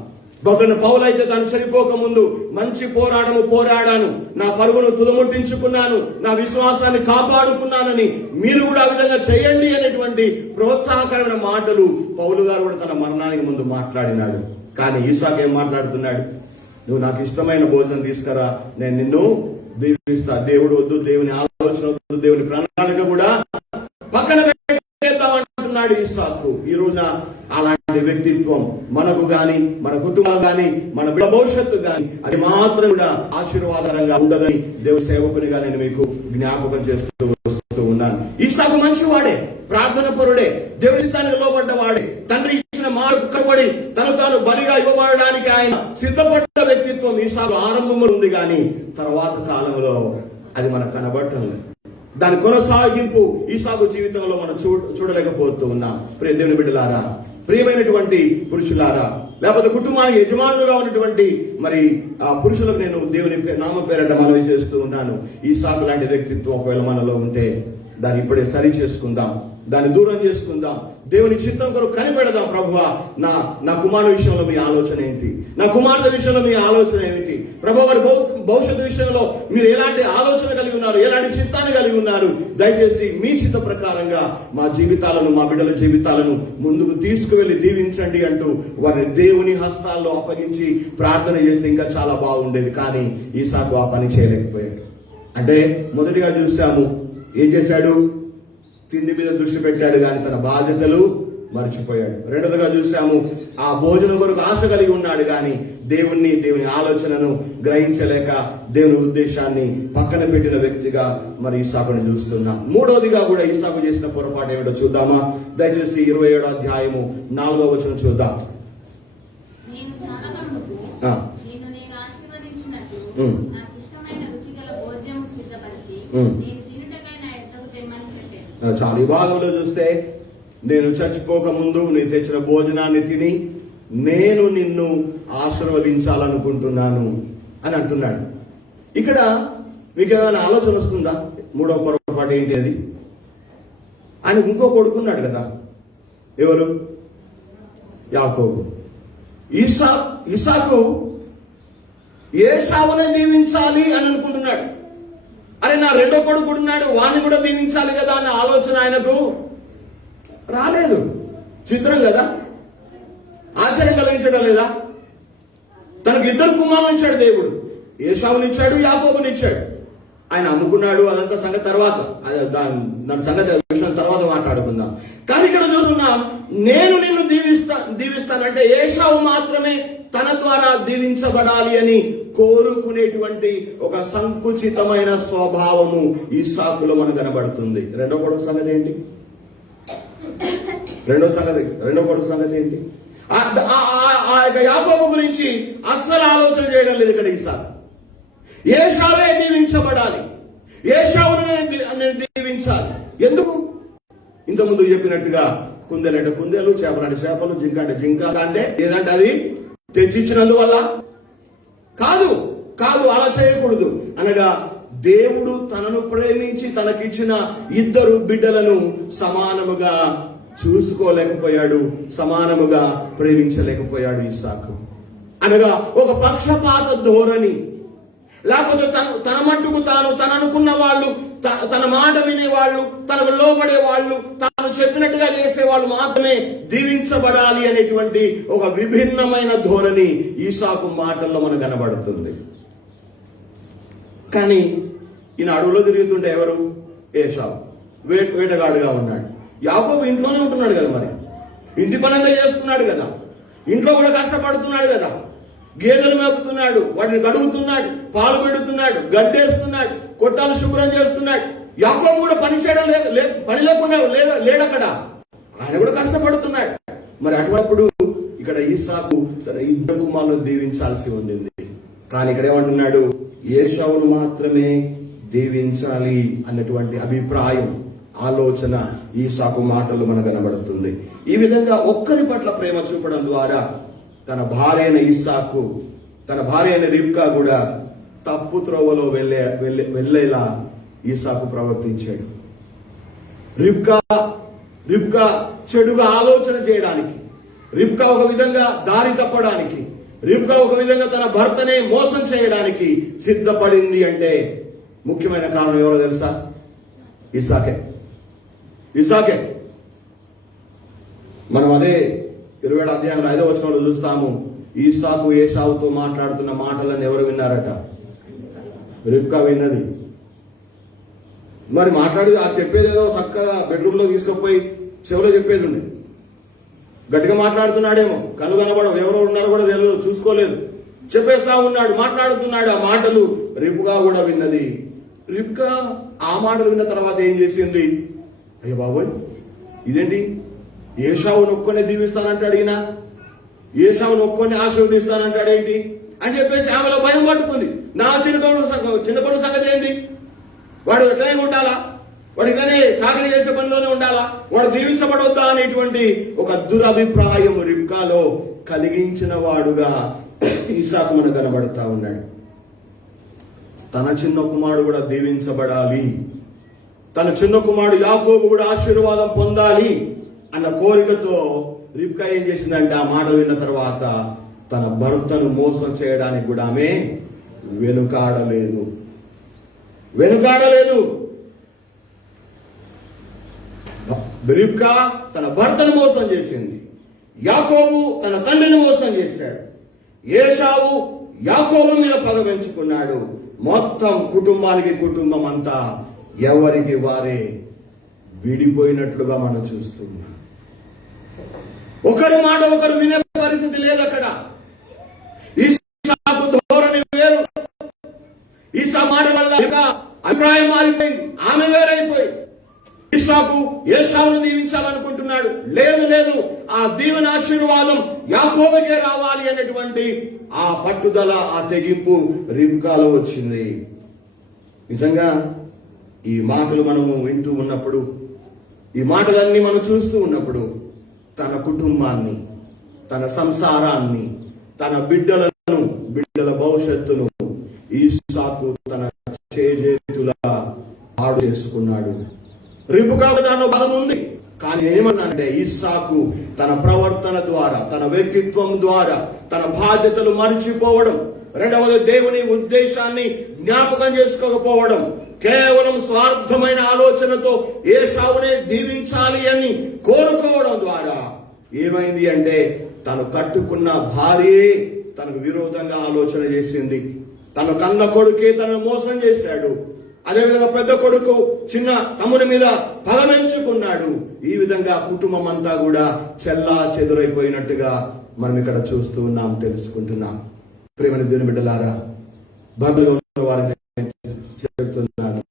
భక్తుని పౌలైతే తాను చనిపోక ముందు మంచి పోరాటము పోరాడాను, నా పరుగును తుదముట్టించుకున్నాను, నా విశ్వాసాన్ని కాపాడుకున్నానని మీరు కూడా ఆ విధంగా చేయండి అనేటువంటి ప్రోత్సాహకరమైన మాటలు పౌలు గారు కూడా తన మరణానికి ముందు మాట్లాడినాడు. కానీ ఇస్సాకు ఏం మాట్లాడుతున్నాడు? నువ్వు నాకు ఇష్టమైన భోజనం తీసుకురా, నేను నిన్ను దీవిస్తా. దేవుడు వద్దు, దేవుని ఆలోచన వద్దు, దేవుని ప్రణాళిక కూడా పక్కన పెట్టేద్దామంటున్నాడు ఇస్సాకు. ఈ రోజున అలాంటి వ్యక్తిత్వం మనకు గాని, మన కుటుంబం గాని, మన బిడ్డ భవిష్యత్తు గాని అది మాత్రం కూడా ఆశీర్వాదకరంగా ఉండదని దేవుని సేవకునిగా నేను మీకు జ్ఞాపకం చేస్తూ వస్తూ ఉన్నాను. ఇస్సాకు మంచివాడే, ప్రార్థన పరుడే, దేవుని చిత్తానికి లోబడ్డ వాడే, తండ్రి ఇచ్చిన మార్పు కనబడి తను తాను బలిగా ఇవ్వబడడానికి ఆయన సిద్ధపడ్డ వ్యక్తిత్వం ఇస్సాకు ఆరంభంలో ఉంది. కానీ తర్వాత కాలంలో అది మనకు కనబడటం లేదు. దాని కొనసాగింపు ఇస్సాకు జీవితంలో మనం చూడలేకపోతూ ఉన్నాం. ప్రియ దేవుని బిడ్డలారా, ప్రియమైనటువంటి పురుషులారా, లేకపోతే కుటుంబానికి యజమానులుగా ఉన్నటువంటి మరి ఆ పురుషులకు నేను దేవుని నామ పేరట మనవి చేస్తూ ఉన్నాను. ఇస్సాకు లాంటి వ్యక్తిత్వం ఒకవేళ మనలో ఉంటే దాన్ని ఇప్పుడే సరి చేసుకుందాం, దాన్ని దూరం చేసుకుందాం. దేవుని చిత్తం కొరకు కనిపెడదాం. ప్రభువా, నా కుమారుడు విషయంలో మీ ఆలోచన ఏంటి? నా కుమార్తె విషయంలో మీ ఆలోచన ఏమిటి? ప్రభువా, వారి భవిష్యత్తు విషయంలో మీరు ఎలాంటి ఆలోచన కలిగి ఉన్నారు, ఎలాంటి చిత్తాన్ని కలిగి ఉన్నారు? దయచేసి మీ చిత్త ప్రకారంగా మా జీవితాలను, మా బిడ్డల జీవితాలను ముందుకు తీసుకువెళ్లి దీవించండి అంటూ వారిని దేవుని హస్తాల్లో అప్పగించి ప్రార్థన చేస్తే ఇంకా చాలా బాగుండేది. కానీ ఇస్సాకు ఆ పని చేయలేకపోయాడు. అంటే మొదటిగా చూసాము, ఏం చేశాడు? తిండి మీద దృష్టి పెట్టాడు కానీ తన బాధ్యతలు మర్చిపోయాడు. రెండోదిగా చూసాము, ఆ భోజనం కొరకు ఆశ కలిగి ఉన్నాడు కానీ దేవుని ఆలోచనను గ్రహించలేక దేవుని ఉద్దేశాన్ని పక్కన పెట్టిన వ్యక్తిగా మరి ఇస్సాకుని చూస్తున్నాం. మూడోదిగా కూడా ఇస్సాకు చేసిన పొరపాటు ఏమిటో చూద్దామా? దయచేసి 27వ అధ్యాయము 4వ వచనం చూద్దాం. చాలా ఈ భాగంలో చూస్తే, నేను చచ్చిపోక ముందు నీ తెచ్చిన భోజనాన్ని తిని నేను నిన్ను ఆశీర్వదించాలనుకుంటున్నాను అని అంటున్నాడు. ఇక్కడ మీకు ఏమైనా ఆలోచన వస్తుందా? మూడవ పొరపాటు ఏంటి అది? ఆయన ఇంకో కొడుకున్నాడు కదా, ఎవరు? యాకోబు. ఇస్సాకు ఏశావునే దీవించాలి అని అనుకుంటున్నాడు. అరే, నా రెండో కొడుకు ఉన్నాడు, వాణ్ణి కూడా దీవించాలి కదా అన్న ఆలోచన ఆయనకు రాలేదు. చిత్రం కదా, ఆశ్చర్యం కలిగించడం లేదా? తనకు 2 కుమారులు ఇచ్చాడు దేవుడు. ఏశావునిచ్చాడు, యాకోబునిచ్చాడు. ఆయన అమ్ముకున్నాడు, అదంతా సంగతి తర్వాత, దాని సంగతి విషయం తర్వాత మాట్లాడుకుందాం. కానీ ఇక్కడ చూస్తున్నాం, నేను నిన్ను దీవిస్తానంటే ఏశావు మాత్రమే తన ద్వారా దీవించబడాలి అని కోరుకునేటువంటి ఒక సంకుచితమైన స్వభావము ఇస్సాకులో మనకు కనబడుతుంది. రెండో కొడుకు సంగతి ఏంటి? రెండో కొడుకు సంగతి ఏంటి? ఆ యాకోబు గురించి అస్సలు ఆలోచన చేయడం లేదు ఇక్కడ ఇస్సాకు. ఏశావే దీవించబడాలి, ఏశావును నేను దీవించాలి. ఎందుకు? ఇంతకుముందు చెప్పినట్టుగా కుందేలంటే కుందేలు, చేపలంటే చేపలు, జింక అంటే జింక, అంటే ఏదంటే అది తెచ్చిచ్చినందువల్ల కాదు. అలా చేయకూడదు. అనగా దేవుడు తనను ప్రేమించి తనకిచ్చిన 2 బిడ్డలను సమానముగా చూసుకోలేకపోయాడు, సమానముగా ప్రేమించలేకపోయాడు ఇస్సాకు. అనగా ఒక పక్షపాత ధోరణి, లేకపోతే తన మట్టుకు తను అనుకున్న వాళ్ళు, తన మాట వినేవాళ్ళు, తనకు లోబడే వాళ్ళు, తాను చెప్పినట్టుగా చేసేవాళ్ళు మాత్రమే దీవించబడాలి అనేటువంటి ఒక విభిన్నమైన ధోరణి ఇస్సాకు మాటల్లో మనకు కనబడుతుంది. కానీ ఈయన అడవులో తిరుగుతుంటే ఎవరు? ఏశావు వేటగాడుగా ఉన్నాడు. యాకోబు ఇంట్లోనే ఉంటున్నాడు కదా, మరి ఇంటి పనంగా చేస్తున్నాడు కదా, ఇంట్లో కూడా కష్టపడుతున్నాడు కదా, గేదెలు మేపుతున్నాడు, వాటిని గడుగుతున్నాడు, పాలు పెడుతున్నాడు, గడ్డేస్తున్నాడు, కొట్టాలు శుభ్రం చేస్తున్నాడు. యాకోబు కూడా పని చేయడం పని లేకుండా లేడక్కడ, ఆయన కూడా కష్టపడుతున్నాడు. మరి అటువంటిప్పుడు ఇక్కడ ఇస్సాకు తన 2 కుమారులను దీవించాల్సి ఉండింది. కానీ ఇక్కడ ఏమంటున్నాడు? ఏశావును మాత్రమే దీవించాలి అన్నటువంటి అభిప్రాయం, ఆలోచన ఇస్సాకు మాటలు మనకు కనబడుతుంది. ఈ విధంగా ఒక్కరి పట్ల ప్రేమ చూపడం ద్వారా తన భార్య అయిన రిబ్కా కూడా తప్పు త్రోవలో వెళ్ళేలా ఇస్సాకు ప్రవర్తించాడు. రిబ్కా చెడుగా ఆలోచన చేయడానికి, రిబ్కా ఒక విధంగా దారి తప్పడానికి, రిబ్కా ఒక విధంగా తన భర్తనే మోసం చేయడానికి సిద్ధపడింది అంటే ముఖ్యమైన కారణం ఎవరో తెలుసా? ఇస్సాకే. మనం అదే 27వ అధ్యాయం 5వ వచనంలో చూస్తాము. ఇస్సాకు ఏశావుతో మాట్లాడుతున్న మాటలను ఎవరు విన్నారట? రిబ్కా విన్నది. మరి మాట్లాడి ఆ చెప్పేది ఏదో చక్కగా బెడ్రూమ్ లో తీసుకుపోయి చెవులో చెప్పేది ఉంది. గట్టిగా మాట్లాడుతున్నాడేమో, కళ్ళు కనబడవు, ఎవరో ఉన్నారో కూడా తెలియదు, చూసుకోలేదు, చెప్పేస్తా ఉన్నాడు, మాట్లాడుతున్నాడు. ఆ మాటలు రిబ్కా కూడా విన్నది. రిబ్కా ఆ మాటలు విన్న తర్వాత ఏం చేసింది? అయ్యో బాబోయ్, ఇదేంటి, ఏశావును ఒక్కొనే దీవిస్తానంటాడు ఈయన, ఏశావును ఒక్కొనే ఆశీర్వదిస్తానంటాడేంటి అని చెప్పేసి ఆమెలో భయం పట్టుకుంది. నా చిన్నకొడు సంగతి ఏంది? వాడు ఎట్లనే ఉండాలా? వాడు ఇట్లనే చాకరీ చేసే పనిలోనే ఉండాలా? వాడు దీవించబడొద్దా అనేటువంటి ఒక దురభిప్రాయం రిబ్కాలో కలిగించిన వాడుగా ఇస్సాకు మనకు కనబడతా ఉన్నాడు. తన చిన్న కుమారుడు కూడా దీవించబడాలి, తన చిన్న కుమారుడు యాకోబు కూడా ఆశీర్వాదం పొందాలి అన్న కోరికతో రిబ్కా ఏం చేసిందంటే, ఆ మాట విన్న తర్వాత తన భర్తను మోసం చేయడానికి కూడా ఆమె వెనుకాడలేదు. రిబ్కా తన భర్తను మోసం చేసింది. యాకోబు తన తండ్రిని మోసం చేశాడు. ఏశావు యాకోబు మీద పగ పెంచుకున్నాడు. మొత్తం కుటుంబం అంతా ఎవరికి వారే విడిపోయినట్లుగా మనం చూస్తున్నాం. ఒకరి మాట ఒకరు వినే పరిస్థితి లేదు అక్కడ. ఇస్సాకు ధోరణి వేరు, ఈసా మాట వల్ల అభిప్రాయం మారిపోయింది, ఆమె వేరైపోయింది. ఇస్సాకు ఏశావును దీవించాలనుకుంటున్నాడు. లేదు, ఆ దీవెన ఆశీర్వాదం యాకోబుకే రావాలి అనేటువంటి ఆ పట్టుదల, ఆ తెగింపు రిబ్కాలో వచ్చింది. నిజంగా ఈ మాటలు మనము వింటూ ఉన్నప్పుడు, ఈ మాటలన్నీ మనం చూస్తూ ఉన్నప్పుడు, తన కుటుంబాన్ని, తన సంసారాన్ని, తన బిడ్డల భవిష్యత్తును ఇస్సాకు తన చేతులా పాడు చేసుకున్నాడు. రిబ్కాకు దానిలో బలం ఉంది. కానీ ఏమన్నానంటే, ఇస్సాకు తన ప్రవర్తన ద్వారా, తన వ్యక్తిత్వం ద్వారా తన బాధ్యతలు మరిచిపోవడం, రెండవది దేవుని ఉద్దేశాన్ని జ్ఞాపకం చేసుకోకపోవడం, కేవలం స్వార్థమైన ఆలోచనతో ఏశావునే దీవించాలి అని కోరుకోవడం ద్వారా ఏమైంది అంటే, తను కట్టుకున్న భార్యే తనకు విరోధంగా ఆలోచన చేసింది. తన కన్న కొడుకే తనను మోసం చేశాడు. అదేవిధంగా పెద్ద కొడుకు చిన్న తమ్ముని మీద పగమెంచుకున్నాడు. ఈ విధంగా కుటుంబం అంతా కూడా చెల్లా చెదురైపోయినట్టుగా మనం ఇక్కడ చూస్తూ ఉన్నాం, తెలుసుకుంటున్నాం. ప్రేమని దేవుని బిడ్డలారా, భార్యలు ఉన్న వారిని చెప్తున్నాను,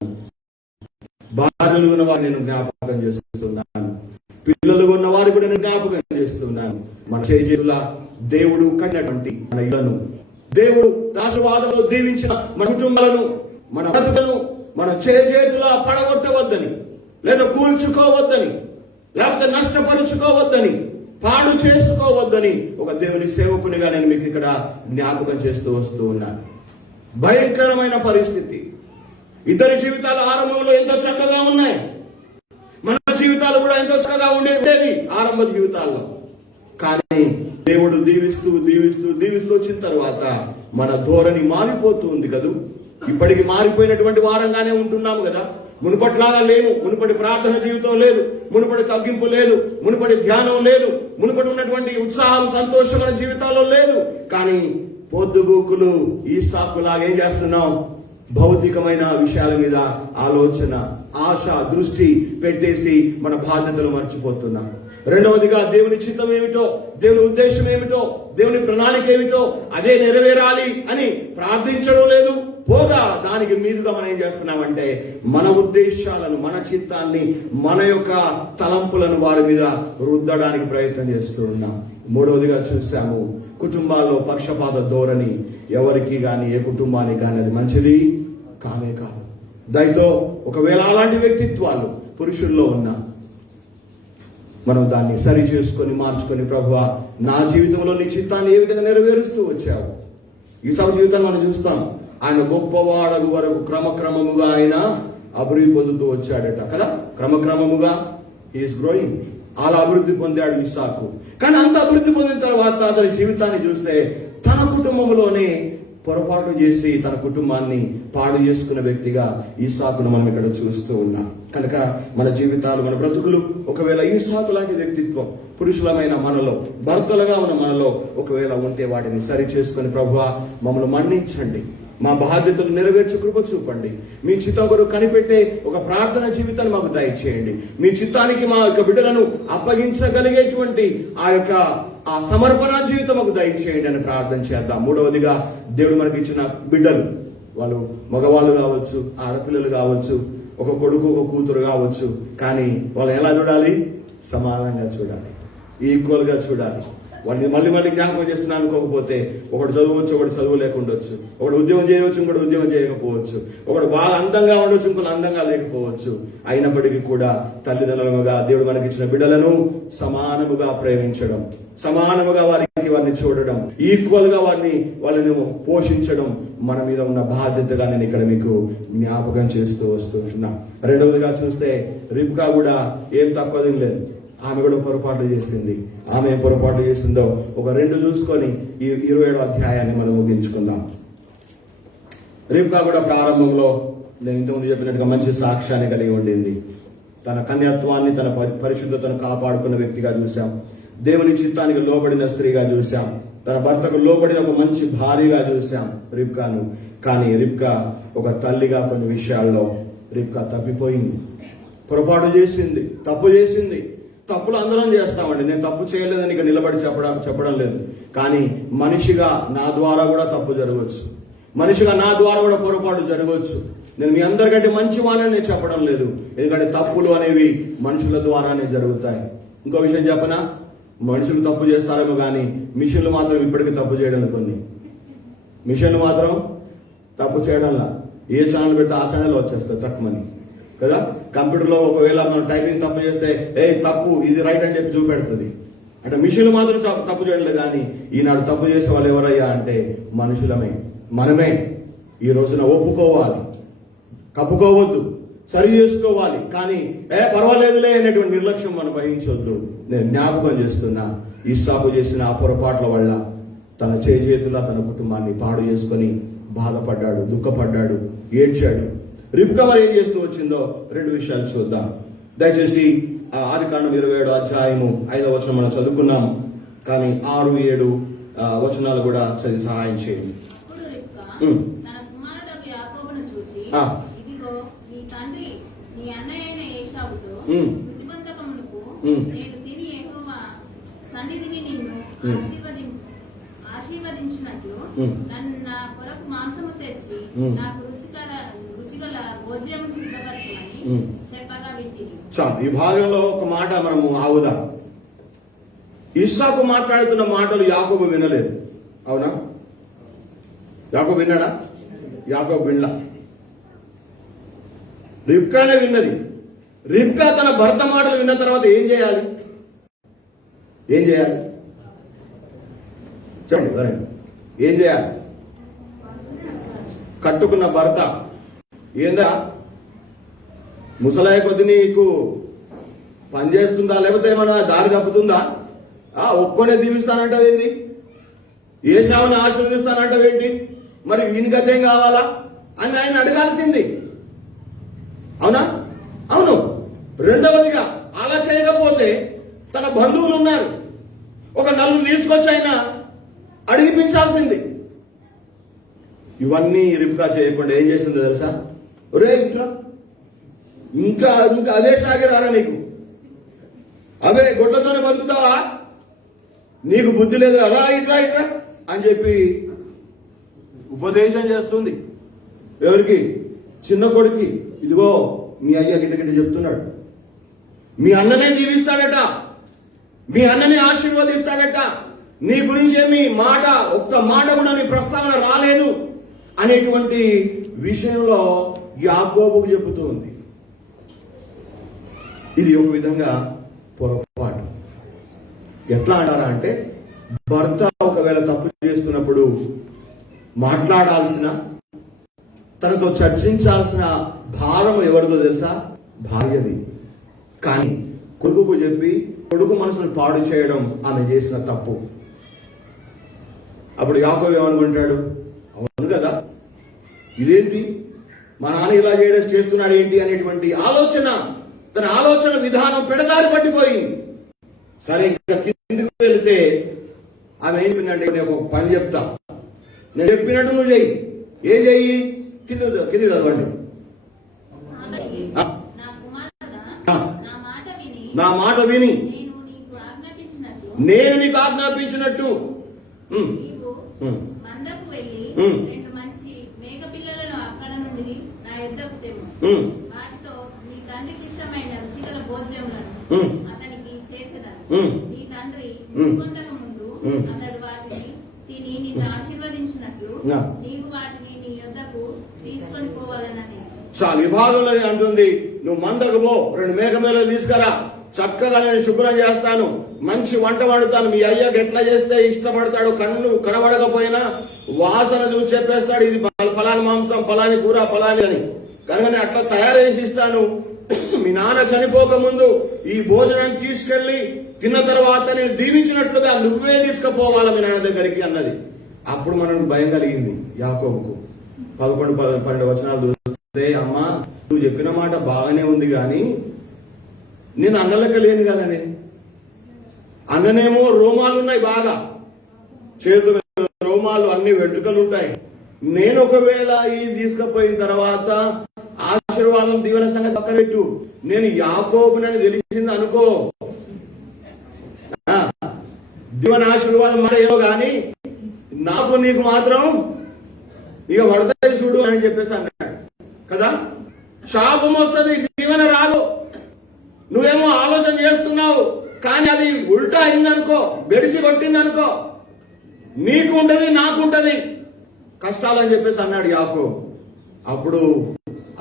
భార్యలు ఉన్న వారిని నేను జ్ఞాపకం చేస్తున్నాను, పిల్లలు ఉన్న వారి కూడా నేను జ్ఞాపకం చేస్తున్నాను. మన చేతుల దేవుడు కట్టినటువంటి మన ఇళ్లను, దేవుడు ఆశీర్వాదంలో దీవించిన మన కుటుంబాలను, మన బ్రతుకులను మన చేతులా పడగొట్టవద్దని, లేదా కూల్చుకోవద్దని, లేకపోతే నష్టపరుచుకోవద్దని, పాడు చేసుకోవద్దని ఒక దేవుని సేవకునిగా నేను మీకు ఇక్కడ జ్ఞాపకం చేస్తూ వస్తూ ఉన్నాను. భయంకరమైన పరిస్థితి. ఇద్దరి జీవితాలు ఆరంభంలో ఎంతో చక్కగా ఉన్నాయి, మన జీవితాలు కూడా ఎంతో చక్కగా ఉండేవి ఆరంభ జీవితాల్లో. కానీ దేవుడు దీవిస్తూ వచ్చిన తర్వాత మన ధోరణి మారిపోతూ ఉంది కదూ. ఇప్పటికి మారిపోయినటువంటి వారంగానే ఉంటున్నాము కదా. మునుపట్లాగా లేము. మునుపటి ప్రార్థన జీవితం లేదు, మునుపటి తగ్గింపు లేదు, మునుపటి ధ్యానం లేదు, మునుపటి ఉన్నటువంటి ఉత్సాహం, సంతోషం మన జీవితాల్లో లేదు. కానీ పొద్దుగూకులు ఇస్సాకులాగా ఏం చేస్తున్నాం? భౌతికమైన విషయాల మీద ఆలోచన, ఆశ, దృష్టి పెట్టేసి మన బాధ్యతలు మర్చిపోతున్నాం. రెండవదిగా దేవుని చిత్తం ఏమిటో, దేవుని ఉద్దేశం ఏమిటో, దేవుని ప్రణాళిక ఏమిటో అదే నెరవేరాలి అని ప్రార్థించడం లేదు. పోగా దానికి మీదుగా మనం ఏం చేస్తున్నామంటే, మన ఉద్దేశాలను, మన చిత్తాన్ని, మన యొక్క తలంపులను వారి మీద రుద్దడానికి ప్రయత్నం చేస్తూ ఉన్నాం. మూడవదిగా చూసాము, కుటుంబాల్లో పక్షపాత ధోరణి ఎవరికి కానీ, ఏ కుటుంబానికి కానీ అది మంచిది కానే కాదు. దయతో ఒకవేళ అలాంటి వ్యక్తిత్వాలు పురుషుల్లో ఉన్నా మనం దాన్ని సరి చేసుకొని మార్చుకొని, ప్రభువా నా జీవితంలో నీ చిత్తాన్ని ఏ విధంగా నెరవేరుస్తూ వచ్చావు. ఈ సభ జీవితాన్ని మనం చూస్తాం. ఆయన గొప్పవాడగు వరకు క్రమక్రమముగా ఆయన అభివృద్ధి పొందుతూ వచ్చాడట కదా. క్రమక్రమముగా హీఈస్ గ్రోయింగ్. అలా అభివృద్ధి పొందాడు ఇస్సాకు. కానీ అంత అభివృద్ధి పొందిన తర్వాత అతని జీవితాన్ని చూస్తే తన కుటుంబంలోనే పొరపాటు చేసి తన కుటుంబాన్ని పాడు చేసుకున్న వ్యక్తిగా ఇస్సాకును మనం ఇక్కడ చూస్తూ ఉన్నాం. కనుక మన జీవితాలు, మన బ్రతుకులు ఒకవేళ ఇస్సాకు లాంటి వ్యక్తిత్వం పురుషులమైన మనలో, భర్తలుగా ఉన్న మనలో ఒకవేళ ఉంటే వాటిని సరి చేసుకుని, ప్రభువా మమ్మల్ని మన్నించండి, మా బాధ్యతలు నెరవేర్చు కృప చూపండి. మీ చిత్తం కొరకు కనిపెట్టే ఒక ప్రార్థన జీవితాన్ని మాకు దయచేయండి. మీ చిత్తానికి మా యొక్క బిడ్డలను అప్పగించగలిగేటువంటి ఆ సమర్పణ జీవితం మాకు దయచేయండి అని ప్రార్థన చేద్దాం. మూడవదిగా, దేవుడు మనకి ఇచ్చిన బిడ్డలు, వాళ్ళు మగవాళ్ళు కావచ్చు, ఆడపిల్లలు కావచ్చు, ఒక కొడుకు ఒక కూతురు కావచ్చు, కానీ వాళ్ళు ఎలా చూడాలి? సమానంగా చూడాలి, ఈక్వల్ గా చూడాలి. వాడిని మళ్ళీ మళ్ళీ జ్ఞాపకం చేస్తున్నాను అనుకోకపోతే, ఒకటి చదవచ్చు, ఒకటి చదువు లేకుండొచ్చు, ఒకటి ఉద్యోగం చేయవచ్చు, ఇంకోటి ఉద్యోగం చేయకపోవచ్చు, ఒకటి బాగా అందంగా ఉండొచ్చు, ఇంకోటి అందంగా లేకపోవచ్చు. అయినప్పటికీ కూడా తల్లిదండ్రులుగా దేవుడు మనకి ఇచ్చిన బిడ్డలను సమానముగా ప్రేమించడం, సమానముగా వారిని చూడడం, ఈక్వల్ గా వాళ్ళని పోషించడం మన మీద ఉన్న బాధ్యతగా నేను ఇక్కడ మీకు జ్ఞాపకం చేస్తూ వస్తుంటున్నా. రెండవదిగా చూస్తే, రిబ్కా కూడా ఏం తక్కువ లేదు. ఆమె కూడా పొరపాట్లు చేసింది. ఆమె పొరపాట్లు చేసిందో ఒక 2 చూసుకొని ఈ 27వ అధ్యాయాన్ని మనం ముగించుకుందాం. రిబ్కా కూడా ప్రారంభంలో నేను ఇంతకుముందు చెప్పినట్టుగా మంచి సాక్ష్యాన్ని కలిగి ఉండింది. తన కన్యత్వాన్ని, తన పరిశుద్ధతను కాపాడుకున్న వ్యక్తిగా చూశాం. దేవుని చిత్తానికి లోబడిన స్త్రీగా చూశాం. తన భర్తకు లోబడిన ఒక మంచి భార్యగా చూశాం రిబ్కాను. కానీ రిబ్కా ఒక తల్లిగా కొన్ని విషయాల్లో రిబ్కా తప్పిపోయింది, పొరపాటు చేసింది, తప్పు చేసింది. తప్పులు అందరం చేస్తామండి. నేను తప్పు చేయలేదని ఇక నిలబడి చెప్పడం లేదు. కానీ మనిషిగా నా ద్వారా కూడా తప్పు జరగవచ్చు, మనిషిగా నా ద్వారా కూడా పొరపాటు జరగవచ్చు. నేను మీ అందరికంటే మంచి వాళ్ళని నేను చెప్పడం లేదు, ఎందుకంటే తప్పులు అనేవి మనుషుల ద్వారానే జరుగుతాయి. ఇంకో విషయం చెప్పనా, మనుషులు తప్పు చేస్తారేమో కానీ మిషన్లు మాత్రం ఇప్పటికీ తప్పు చేయడం. కొన్ని మిషన్లు మాత్రం తప్పు చేయడంలా ఏ ఛానల్ పెడితే ఆ ఛానల్ వచ్చేస్తాయి తక్కువని కదా. కంప్యూటర్లో ఒకవేళ మనం టైపింగ్ తప్పు చేస్తే తప్పు, ఇది రైట్ అని చెప్పి చూపెడుతుంది. అంటే మిషన్లు మాత్రం తప్పు చేయలేదు. కానీ ఈనాడు తప్పు చేసే వాళ్ళు ఎవరయ్యా అంటే మనుషులమే, మనమే. ఈ రోజున ఒప్పుకోవాలి, కప్పుకోవద్దు, సరి చేసుకోవాలి. కానీ పర్వాలేదులే అనేటువంటి నిర్లక్ష్యం మనం వహించవద్దు. నేను జ్ఞాపకం చేస్తున్నా, ఇస్సాకు చేసిన ఆ పొరపాట్ల వల్ల తన చేతుల తన కుటుంబాన్ని పాడు చేసుకొని బాధపడ్డాడు, దుఃఖపడ్డాడు, ఏడ్చాడు. రిబ్కా మరి ఏం చేస్తూ వచ్చిందో 2 విషయాలు చూద్దాం. దయచేసి ఆదికాండం 27వ అధ్యాయము 5వ వచనం మనం చదువుకున్నాం, కానీ 6, 7 వచనాలు కూడా చదివి సహాయం చేయండి. తన కుమారుడగు యాకోబును చూసి, ఇదిగో నీ తండ్రి నీ అన్నయ్యైన ఏశావుతో ప్రతిబంధకమునకు నేను తిని యెహోవా సన్నిధిని నిన్ను ఆశీర్వదించినట్లు నన్ను నా కొరకు మాంసము తెచ్చి నాకు రుచిగల భోజ్యము సిద్ధపరచమని చెప్పగా వింటిని. ఈ భాగంలో ఒక మాట మనము ఆవుదాం. ఇస్సాకు మాట్లాడుతున్న మాటలు యాకోబు వినలేదు, అవునా? యాకోబు విన్నాడా? యాకోబు వినలా, రిబ్కానే విన్నది. రిబ్కా తన భర్త మాటలు విన్న తర్వాత ఏం చేయాలి? చెప్పండి, ఏం చేయాలి? కట్టుకున్న భర్త ఏందా ముసలాయ కొద్ది నీకు పనిచేస్తుందా, లేకపోతే ఏమన్నా దారి తప్పుతుందా? ఒక్కనే దీవిస్తానంటావేంటి? ఏశావుని ఆశీర్వదిస్తానంటావేంటి? మరి వీని గతేం కావాలా అని ఆయన అడగాల్సింది, అవునా? అవును. రెండవదిగా, అలా చేయకపోతే తన బంధువులు ఉన్నారు, ఒక 4 తీసుకొచ్చి ఆయన అడిగిపించాల్సింది. ఇవన్నీ రిబ్కా చేయకుండా ఏం చేసిందో తెలుసా? ఇంకా అదే సాగిరారా నీకు? అవే గుడ్లతోనే బతుకుతావా? నీకు బుద్ధి లేదు, రా ఇట్రా అని చెప్పి ఉపదేశం చేస్తుంది. ఎవరికి? చిన్న కొడుక్కి. ఇదిగో మీ అయ్య గిట్ట చెప్తున్నాడు, మీ అన్ననే దీవిస్తాడట, మీ అన్ననే ఆశీర్వదిస్తాడట, నీ గురించి ఏమి మాట, ఒక్క మాట కూడా నీ ప్రస్తావన రాలేదు అనేటువంటి విషయంలో యాకోబుకు చెబుతూ ఉంది. ఇది ఒక విధంగా పొరపాటు. ఎట్లా అంటారా అంటే, భర్త ఒకవేళ తప్పు చేస్తున్నప్పుడు మాట్లాడాల్సిన, తనతో చర్చించాల్సిన భారం ఎవరిదో తెలుసా? భార్యది. కానీ కొడుకుకు చెప్పి కొడుకు మనసును పాడు చేయడం ఆమె చేసిన తప్పు. అప్పుడు యాకోబు ఏమనుకుంటాడు? అవును కదా, ఇదేంటి మా నాన్న ఇలా చేస్తున్నాడు ఏంటి అనేటువంటి ఆలోచన, తన ఆలోచన విధానం పెడదారి పట్టిపోయింది. సరే, ఇంకా కిందికి వెళితే ఆమె ఏం చెప్పిందంటే, నేను ఒక పని చెప్తా, నేను చెప్పినట్టు నువ్వు చెయ్యి, ఏం చెయ్యి? కింది చదవండి. నా కుమారుడా, ఆ. నా మాట విని నేను నీకు ఆజ్ఞాపించినట్టు నీవు మందకు వెళ్ళి 2 మంచి మేక పిల్లలను అక్కడ నుండి నా యొద్దకు తెమ్ము. వాటితో నీ తండ్రికి ఇష్టమైన రుచిగల భోజ్యములను అతనికి చేసేదాన్ని. నీ తండ్రి పొందక ముందు అతడు వాటిని తిని నిన్ను ఆశీర్వదించినట్లు నీవు వాటిని నీ యొద్దకు తీసుకొని పోవాలన్నది. చాలు. ఈ భాగంలో అంటుంది, నువ్వు మందకు పో, 2 మేక పిల్లలు తీసుకురా, చక్కగా నేను శుభ్రం చేస్తాను, మంచి వంట వండుతాను. మీ అయ్యకి ఎట్లా చేస్తే ఇష్టపడతాడు, కన్ను కనబడకపోయినా వాసన చూసి చెప్పేస్తాడు, ఇది ఫలాని మాంసం, ఫలాని కూర, ఫలాని అని. కనుక నేను అట్లా తయారు చేసి ఇస్తాను. మీ నాన్న చనిపోక ముందు ఈ భోజనాన్ని తీసుకెళ్లి తిన్న తర్వాత నేను దీవించినట్లుగా నువ్వే తీసుకుపోవాలా మీ నాన్న దగ్గరికి అన్నది. అప్పుడు మనకు భయం కలిగింది యాకోబుకు. 11-12 వచనాలు చూస్తే, అమ్మా నువ్వు చెప్పిన మాట బాగానే ఉంది కానీ నేను అన్నలక లేను కదనే. అన్ననేమో రోమాలు ఉన్నాయి, బాగా చేతుల రోమాలు, అన్ని వెంట్రుకలు ఉంటాయి. నేను ఒకవేళ ఇది తీసుకుపోయిన తర్వాత ఆశీర్వాదం దీవెన సంగతి పక్కన పెట్టు, నేను యాకోబునని తెలిసింది అనుకో, దీవెన ఆశీర్వాదం మాట ఏదో గాని నాకు నీకు మాత్రం ఇక పడతాయి చూడు అని చెప్పేసి అన్నాడు కదా. శాపం వస్తుంది, దీవెన రాదు. నువ్వేమో ఆలోచన చేస్తున్నావు కానీ అది ఉల్టా అయిందనుకో, బెడిసి కొట్టిందనుకో, నీకు ఉంటది నాకుంటది కష్టాలని చెప్పేసి అన్నాడు యాకోబు.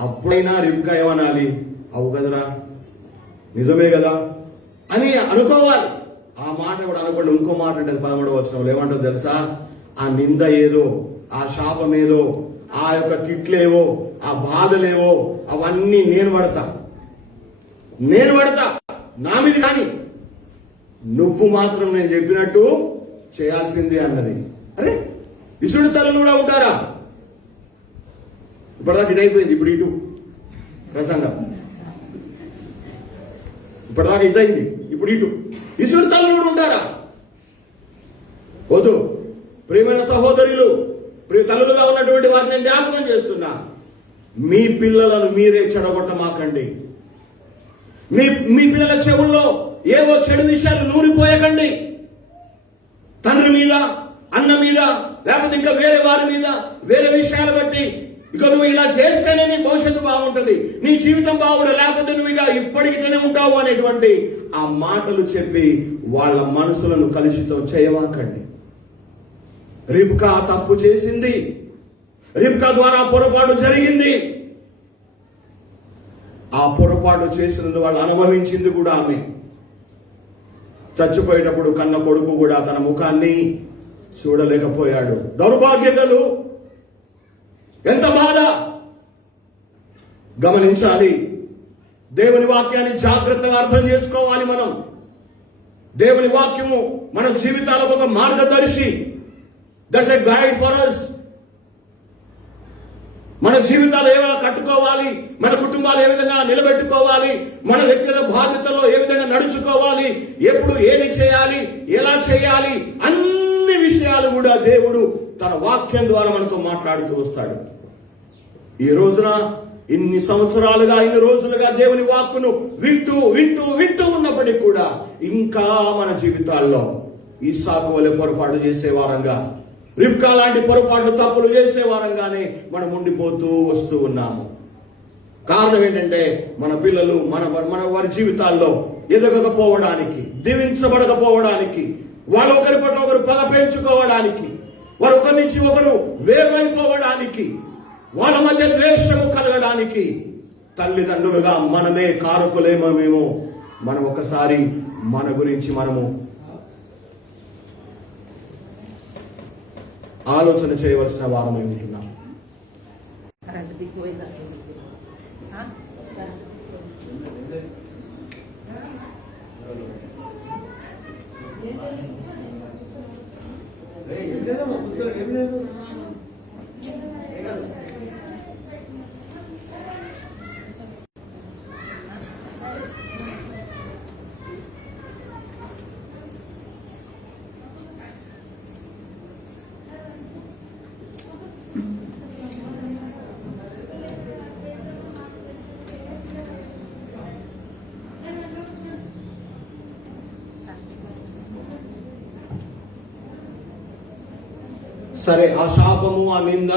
అప్పుడైనా రిబ్కా ఏమనాలి, అవు కదరా నిజమే కదా అని అనుకోవాలి. ఆ మాట కూడా అనకుండా ఇంకో మాట అంటే 13వ వచనంలో ఏమంటారు తెలుసా? ఆ నింద ఏదో, ఆ శాపం ఏదో, ఆ యొక్క తిట్లేవో, ఆ బాధలేవో అవన్నీ నేను పడతా నా మీద, కానీ నువ్వు మాత్రం నేను చెప్పినట్టు చేయాల్సిందే అన్నది. అరే ఇసుడు తల్లులు కూడా ఉంటారా? ఇప్పటిదాకా ఇటు అయిపోయింది, ఇప్పుడు ఇటు ప్రసంగం. ఇప్పటిదాకా ఇటు అయింది, ఇప్పుడు ఇటు. ఇసుడు తల్లులు కూడా ఉంటారా? వద్దు. ప్రియమైన సహోదరులు, తల్లులుగా ఉన్నటువంటి వారిని నేను జ్ఞాపకం చేస్తున్నా, మీ పిల్లలను మీరే చెడగొట్టమాకండి. మీ పిల్లల చెవుల్లో ఏవో చెడు విషయాలు నూరిపోయకండి. తండ్రి మీద, అన్న మీద, లేకపోతే ఇంకా వేరే వారి మీద, వేరే విషయాలు బట్టి ఇక నువ్వు ఇలా చేస్తేనే నీ భవిష్యత్తు బాగుంటది, నీ జీవితం బాగుండదు, లేకపోతే నువ్వు ఇక ఇప్పటికినే ఉంటావు అనేటువంటి ఆ మాటలు చెప్పి వాళ్ళ మనసులను కలుషితం చేయవాకండి. రిబ్కా తప్పు చేసింది, రిబ్కా ద్వారా పొరపాటు జరిగింది. ఆ పొరపాటు చేసినందు వాళ్ళు అనుభవించింది కూడా ఆమె. చచ్చిపోయేటప్పుడు కన్న కొడుకు కూడా తన ముఖాన్ని చూడలేకపోయాడు. దౌర్భాగ్యతలు, ఎంత బాధ గమనించాలి. దేవుని వాక్యాన్ని జాగ్రత్తగా అర్థం చేసుకోవాలి. మనం దేవుని వాక్యము మన జీవితాలకు ఒక మార్గదర్శి. That's a guide for us. మన జీవితాలు ఏ విధంగా కట్టుకోవాలి, మన కుటుంబాలు ఏ విధంగా నిలబెట్టుకోవాలి, మన వ్యక్తిగత బాధ్యతలో ఏ విధంగా నడుచుకోవాలి, ఎప్పుడు ఏమి చేయాలి, ఎలా చేయాలి, అన్ని విషయాలు కూడా దేవుడు తన వాక్యం ద్వారా మనతో మాట్లాడుతూ వస్తాడు. ఈ రోజున ఇన్ని సంవత్సరాలుగా, ఇన్ని రోజులుగా దేవుని వాక్కును వింటూ వింటూ వింటూ ఉన్నప్పటికీ కూడా ఇంకా మన జీవితాల్లో ఇస్సాకు వలె పొరపాటు చేసే వారంగా, రిబ్కా లాంటి పొరపాటు తప్పులు చేసే వారంగానే మనం ఉండిపోతూ వస్తూ ఉన్నాము. కారణం ఏంటంటే మన పిల్లలు మన వారి జీవితాల్లో ఎదగకపోవడానికి, దీవించబడకపోవడానికి, వాళ్ళు ఒకరి పట్ల ఒకరు పగ పెంచుకోవడానికి, వారు ఒకరి నుంచి ఒకరు వేరైపోవడానికి, వాళ్ళ మధ్య ద్వేషము కలగడానికి తల్లిదండ్రులుగా మనమే కారకులేమేమో. మనం ఒకసారి మన గురించి మనము ఆలోచన చేయవలసిన వారమై ఉంటున్నాం. సరే, ఆ శాపము, ఆ నింద,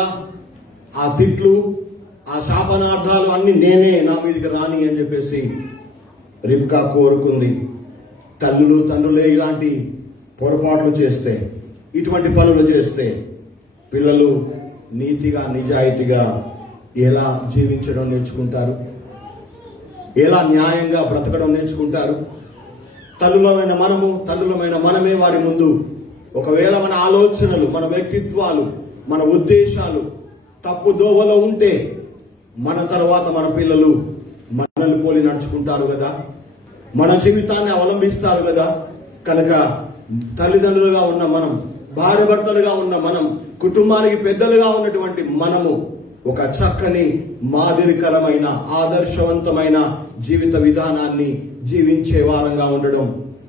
ఆ తిట్లు, ఆ శాపనార్థాలు అన్ని నేనే నా మీదకి రాని అని చెప్పేసి రిబ్కా కోరుకుంది. తల్లులు తండ్రులే ఇలాంటి పొరపాట్లు చేస్తే, ఇటువంటి పనులు చేస్తే పిల్లలు నీతిగా నిజాయితీగా ఎలా జీవించడం నేర్చుకుంటారు? ఎలా న్యాయంగా బ్రతకడం నేర్చుకుంటారు? తల్లులమైన మనమే వారి ముందు ఒకవేళ మన ఆలోచనలు, మన వ్యక్తిత్వాలు, మన ఉద్దేశాలు తప్పు దోవలో ఉంటే మన తర్వాత మన పిల్లలు మనల్ని పోలి నడుచుకుంటారు కదా, మన జీవితాన్ని అవలంబిస్తారు కదా. కనుక తల్లిదండ్రులుగా ఉన్న మనం, భార్య భర్తలుగా ఉన్న మనం, కుటుంబానికి పెద్దలుగా ఉన్నటువంటి మనము ఒక చక్కని మాదిరికరమైన ఆదర్శవంతమైన జీవిత విధానాన్ని జీవించే వారంగా ఉండడం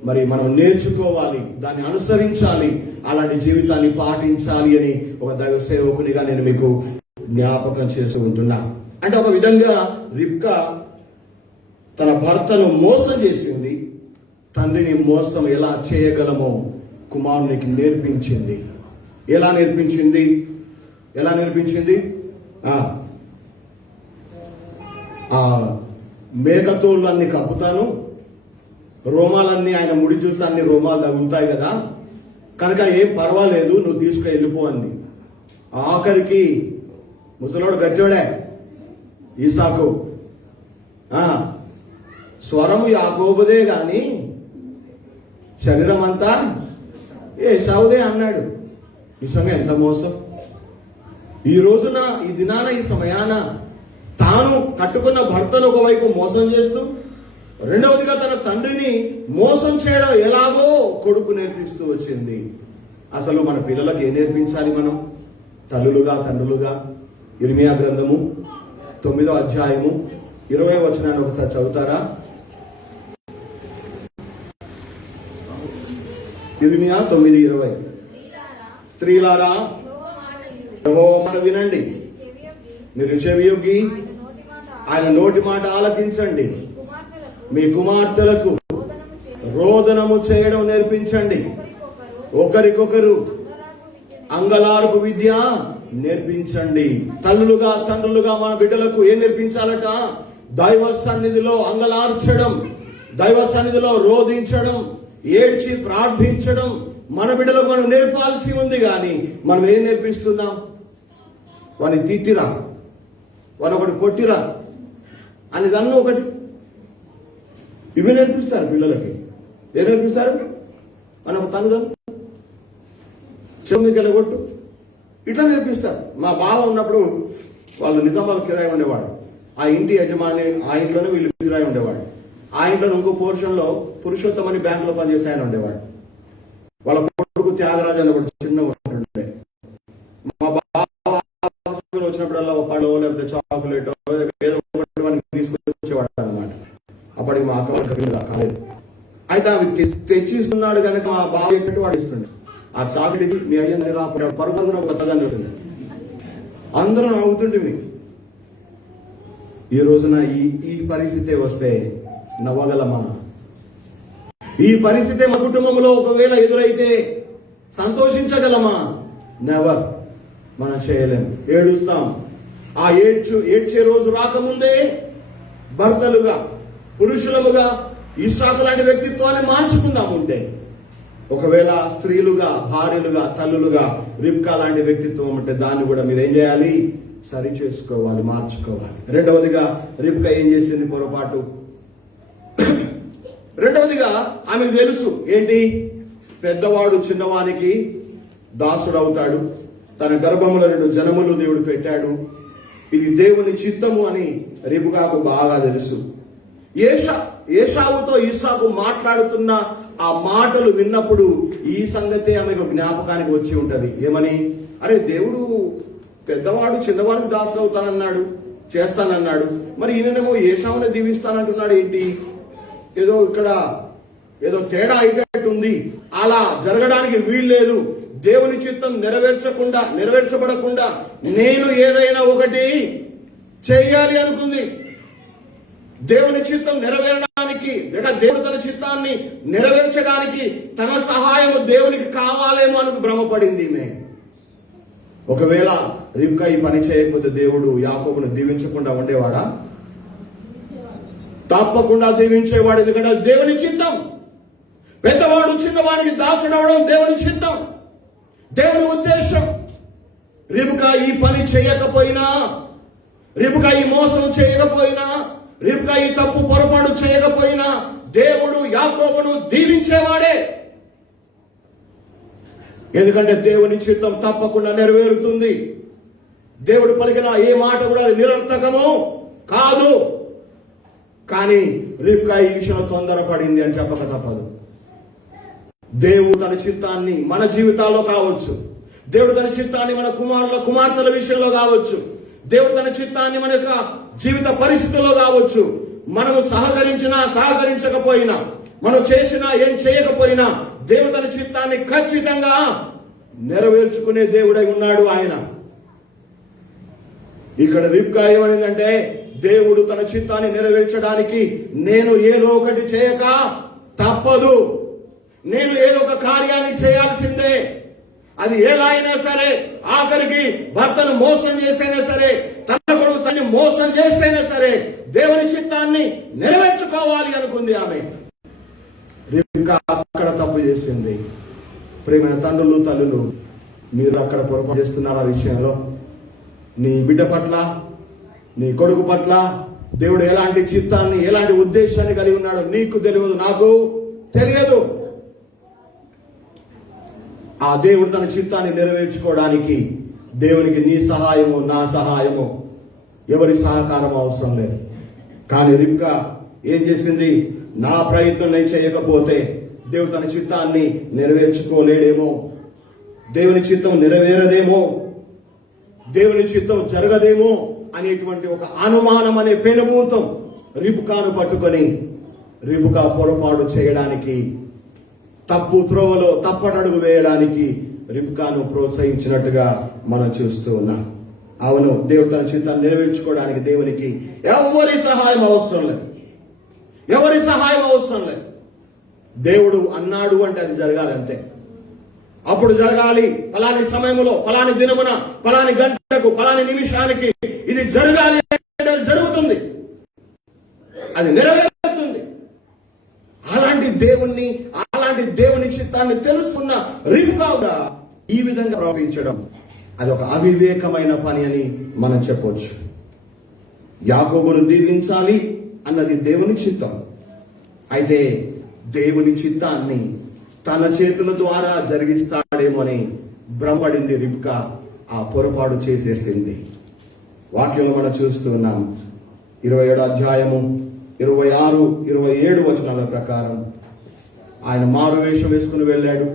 మరి మనం నేర్చుకోవాలి, దాన్ని అనుసరించాలి, అలాంటి జీవితాన్ని పాటించాలి అని ఒక దైవ సేవకునిగా నేను మీకు జ్ఞాపకం చేస్తూ ఉంటున్నా. అంటే ఒక విధంగా రిబ్కా తన భర్తను మోసం చేసింది. తండ్రిని మోసం ఎలా చేయగలమో కుమారునికి నేర్పించింది. ఎలా నేర్పించింది? ఆ మేకతోళ్ళన్నీ కప్పుతాను, రోమాలన్నీ ఆయన ముడి చూస్తే అన్ని రోమాలు తగులుతాయి కదా, కనుక ఏం పర్వాలేదు, నువ్వు తీసుకు వెళ్ళిపో అంది. ఆఖరికి ముసలోడు గట్టివాడే ఈసాకు. స్వరము యాకోబుదే గాని శరీరం అంతా ఏశావుదే అన్నాడు. నిజంగా ఎంత మోసం! ఈ రోజున, ఈ దినాన, ఈ సమయాన తాను కట్టుకున్న భర్తను ఒకవైపు మోసం చేస్తూ, రెండవదిగా తన తండ్రిని మోసం చేయడం ఎలాగో కొడుకు నేర్పిస్తూ వచ్చింది. అసలు మన పిల్లలకు ఏం నేర్పించాలి మనం తల్లులుగా, తండ్రులుగా? ఇర్మియా గ్రంథము 9వ అధ్యాయము 20వ వచనాన్ని ఒకసారి చదువుతారా? ఇర్మియా 9:20. స్త్రీలారా యెహోవా మాట వినండి, మీరు చెవియొగ్గి ఆయన నోటి మాట ఆలకించండి. మీ కుమార్తెలకు రోదనము చేయడం నేర్పించండి. ఒకరికొకరు అంగలార్పు విద్య నేర్పించండి. తల్లులుగా, తండ్రులుగా మన బిడ్డలకు ఏం నేర్పించాలట? దైవ సన్నిధిలో అంగలార్చడం, దైవ సన్నిధిలో రోధించడం, ఏడ్చి ప్రార్థించడం మన బిడ్డలకు మనం నేర్పాల్సి ఉంది. కానీ మనం ఏం నేర్పిస్తున్నాం? వాడిని తిట్టిరా, వాడు ఒకటి కొట్టిరా అని దాన్ని ఒకటి ఇవి నేర్పిస్తారు పిల్లలకి. ఏం నేర్పిస్తారు? మన తనుదం చెవుకి వెళ్ళగొట్టు, ఇట్లా నేర్పిస్తారు. మా బావ ఉన్నప్పుడు వాళ్ళు నిజామాబాద్ కిరాయి ఉండేవాడు. ఆ ఇంటి యజమాని, ఆ ఇంట్లోనే వీళ్ళు కిరాయి ఉండేవాడు. ఆ ఇంట్లో ఇంకో పోర్షన్లో పురుషోత్తమ్ అని బ్యాంకులో పనిచేసే ఆయన ఉండేవాడు. వాళ్ళ కొడుకు త్యాగరాజు అని ఒకటి చిన్న ఉంటుండే. మా బావ వచ్చినప్పుడల్లా ఒక పండు లేకపోతే చాక్లెట్ ఏదో ఒకటి మనకి తీసుకొచ్చేవాడు అనమాట. అప్పటికి మా అక్క కాలేదు. అయితే అవి తెచ్చిస్తున్నాడు కనుక మా బావ ఏంటంటే వాడు ఇస్తుండే. ఆ చాక్లెట్ మీ అయ్యని రాకపోయాడు, పరుగున కొత్తగానే ఉంటుంది. అందరం నవ్వుతుంటే మీకు ఈ రోజున ఈ పరిస్థితి వస్తే నవ్వగలమా? ఈ పరిస్థితి మా కుటుంబంలో ఒకవేళ ఎదురైతే సంతోషించగలమా? నెవర్. మనం చేయలేం, ఏడుస్తాం. ఆ ఏడ్చే రోజు రాకముందే భర్తలుగా, పురుషులముగా ఇస్సాకు లాంటి వ్యక్తిత్వాన్ని మార్చుకుందాం. ఉంటే ఒకవేళ స్త్రీలుగా, భార్యలుగా, తల్లులుగా రిబ్కా లాంటి వ్యక్తిత్వం ఉంటే దాన్ని కూడా మీరు ఏం చేయాలి? సరి చేసుకోవాలి, మార్చుకోవాలి. రెండవదిగా రిబ్కా ఏం చేసింది పొరపాటు? రెండవదిగా ఆమెకు తెలుసు ఏంటి? పెద్దవాడు చిన్నవానికి దాసుడు అవుతాడు. తన గర్భములో 2 జనములు దేవుడు పెట్టాడు. ఇది దేవుని చిత్తము అని రిబ్కాకు బాగా తెలుసు. ఏశావుతో ఇస్సాకు మాట్లాడుతున్న ఆ మాటలు విన్నప్పుడు ఈ సంగతే ఆమెకు జ్ఞాపకానికి వచ్చి ఉంటది. ఏమని? అరే, దేవుడు పెద్దవాడు చిన్నవాడికి దాసుడు అవుతానన్నాడు, చేస్తానన్నాడు. మరి ఈయననేమో ఏశావునే దీవిస్తానంటున్నాడు ఏంటి? ఏదో తేడా అయినట్టుంది. అలా జరగడానికి వీల్లేదు. దేవుని చిత్తం నెరవేర్చబడకుండా నేను ఏదైనా ఒకటి చెయ్యాలి అనుకుంది. దేవుని చిత్తం నెరవేరడానికి లేక దేవుడు తన చిత్తాన్ని నెరవేర్చడానికి తన సహాయము దేవునికి కావాలేమో అని భ్రమపడింది. ఒకవేళ రిబ్కా ఈ పని చేయకపోతే దేవుడు యాకోబును దీవించకుండా ఉండేవాడా? తప్పకుండా దీవించేవాడు. ఎందుకంటే దేవుని చిత్తం. పెద్దవాడు చిన్నవాడికి దాసుడవడం దేవుని చిత్తం, దేవుని ఉద్దేశం. రిబ్కా ఈ పని చేయకపోయినా, రిబ్కా ఈ మోసం చేయకపోయినా, రిబ్కా ఈ తప్పు పొరపాటు చేయకపోయినా దేవుడు యాకోబును దీవించేవాడే. ఎందుకంటే దేవుని చిత్తం తప్పకుండా నెరవేరుతుంది. దేవుడు పలికిన ఏ మాట కూడా నిరర్థకము కాదు. కానీ రిబ్కా ఈ విషయంలో తొందరపడింది అని చెప్పక తప్పదు. దేవుడు తన చిత్తాన్ని మన జీవితాల్లో కావచ్చు, దేవుడు తన చిత్తాన్ని మన కుమార్తెల విషయంలో కావచ్చు, దేవుడు తన చిత్తాన్ని మన యొక్క జీవిత పరిస్థితుల్లో కావచ్చు, మనము సహకరించినా సహకరించకపోయినా, మనం చేసినా ఏం చేయకపోయినా దేవుడు తన చిత్తాన్ని ఖచ్చితంగా నెరవేర్చుకునే దేవుడై ఉన్నాడు ఆయన. ఇక్కడ రిబ్కా ఏమనిందంటే, దేవుడు తన చిత్తాన్ని నెరవేర్చడానికి నేను ఏదో ఒకటి చేయక తప్పదు, నేను ఏదో ఒక కార్యాన్ని చేయాల్సిందే. అది ఎలా అయినా సరే, ఆఖరికి భర్తను మోసం చేస్తేనే సరే, తన కొడుకు తన్ని మోసం చేస్తేనే సరే దేవుని చిత్తాన్ని నెరవేర్చుకోవాలి అనుకుంది ఆమె. రిబ్కా అక్కడ తప్పు చేసింది. ప్రియమైన తండ్రులు, తల్లులు, మీరు అక్కడ పొరపాటు చేస్తున్నారు. ఆ విషయంలో నీ బిడ్డ పట్ల, నీ కొడుకు పట్ల దేవుడు ఎలాంటి చిత్తాన్ని, ఎలాంటి ఉద్దేశాన్ని కలిగి ఉన్నాడో నీకు తెలియదు, నాకు తెలియదు. ఆ దేవుడు తన చిత్తాన్ని నెరవేర్చుకోవడానికి దేవునికి నీ సహాయము, నా సహాయము, ఎవరి సహకారం అవసరం లేదు. కానీ రిబ్కా ఏం చేసింది? నా ప్రయత్నం నేను చేయకపోతే దేవుడు తన చిత్తాన్ని నెరవేర్చుకోలేడేమో, దేవుని చిత్తం నెరవేరదేమో, దేవుని చిత్తం జరగదేమో అనేటువంటి ఒక అనుమానం అనే పెనుభూతం రిబ్కాను పట్టుకొని రిబ్కా పొరపాటు చేయడానికి, తప్పు త్రోవలో తప్పటడుగు వేయడానికి రిబ్కాను ప్రోత్సహించినట్టుగా మనం చూస్తూ ఉన్నాం. అవును, దేవుడు తన చిత్తాన్ని నెరవేర్చుకోవడానికి దేవునికి ఎవరి సహాయం అవసరం లేదు, ఎవరి సహాయం అవసరం లేదు. దేవుడు అన్నాడు అంటే అది జరగాలి అంతే. అప్పుడు జరగాలి. ఫలాని సమయంలో, ఫలాని దినమున, ఫలాని గంటకు, ఫలాని నిమిషానికి ఇది జరగాలి అంటే అది జరుగుతుంది, అది నెరవేరుతుంది. అలాంటి దేవుని చిత్తాన్ని తెలుసుకున్న రిబ్కా ఈ విధంగా ప్రవర్తించడం అది ఒక అవివేకమైన పని అని మనం చెప్పొచ్చు. యాకోబును దీవించాలి అన్నది దేవుని చిత్తం. అయితే దేవుని చిత్తాన్ని తన చేతుల ద్వారా జరిగిస్తాడేమోని భ్రమపడింది రిబ్కా. ఆ పొరపాటు చేసేసింది. వాక్యంలో మనం చూస్తున్నాం. 27 అధ్యాయము 26, 27 వచనాల ప్రకారం ఆయన మారు వేషం వేసుకుని వెళ్ళాడు.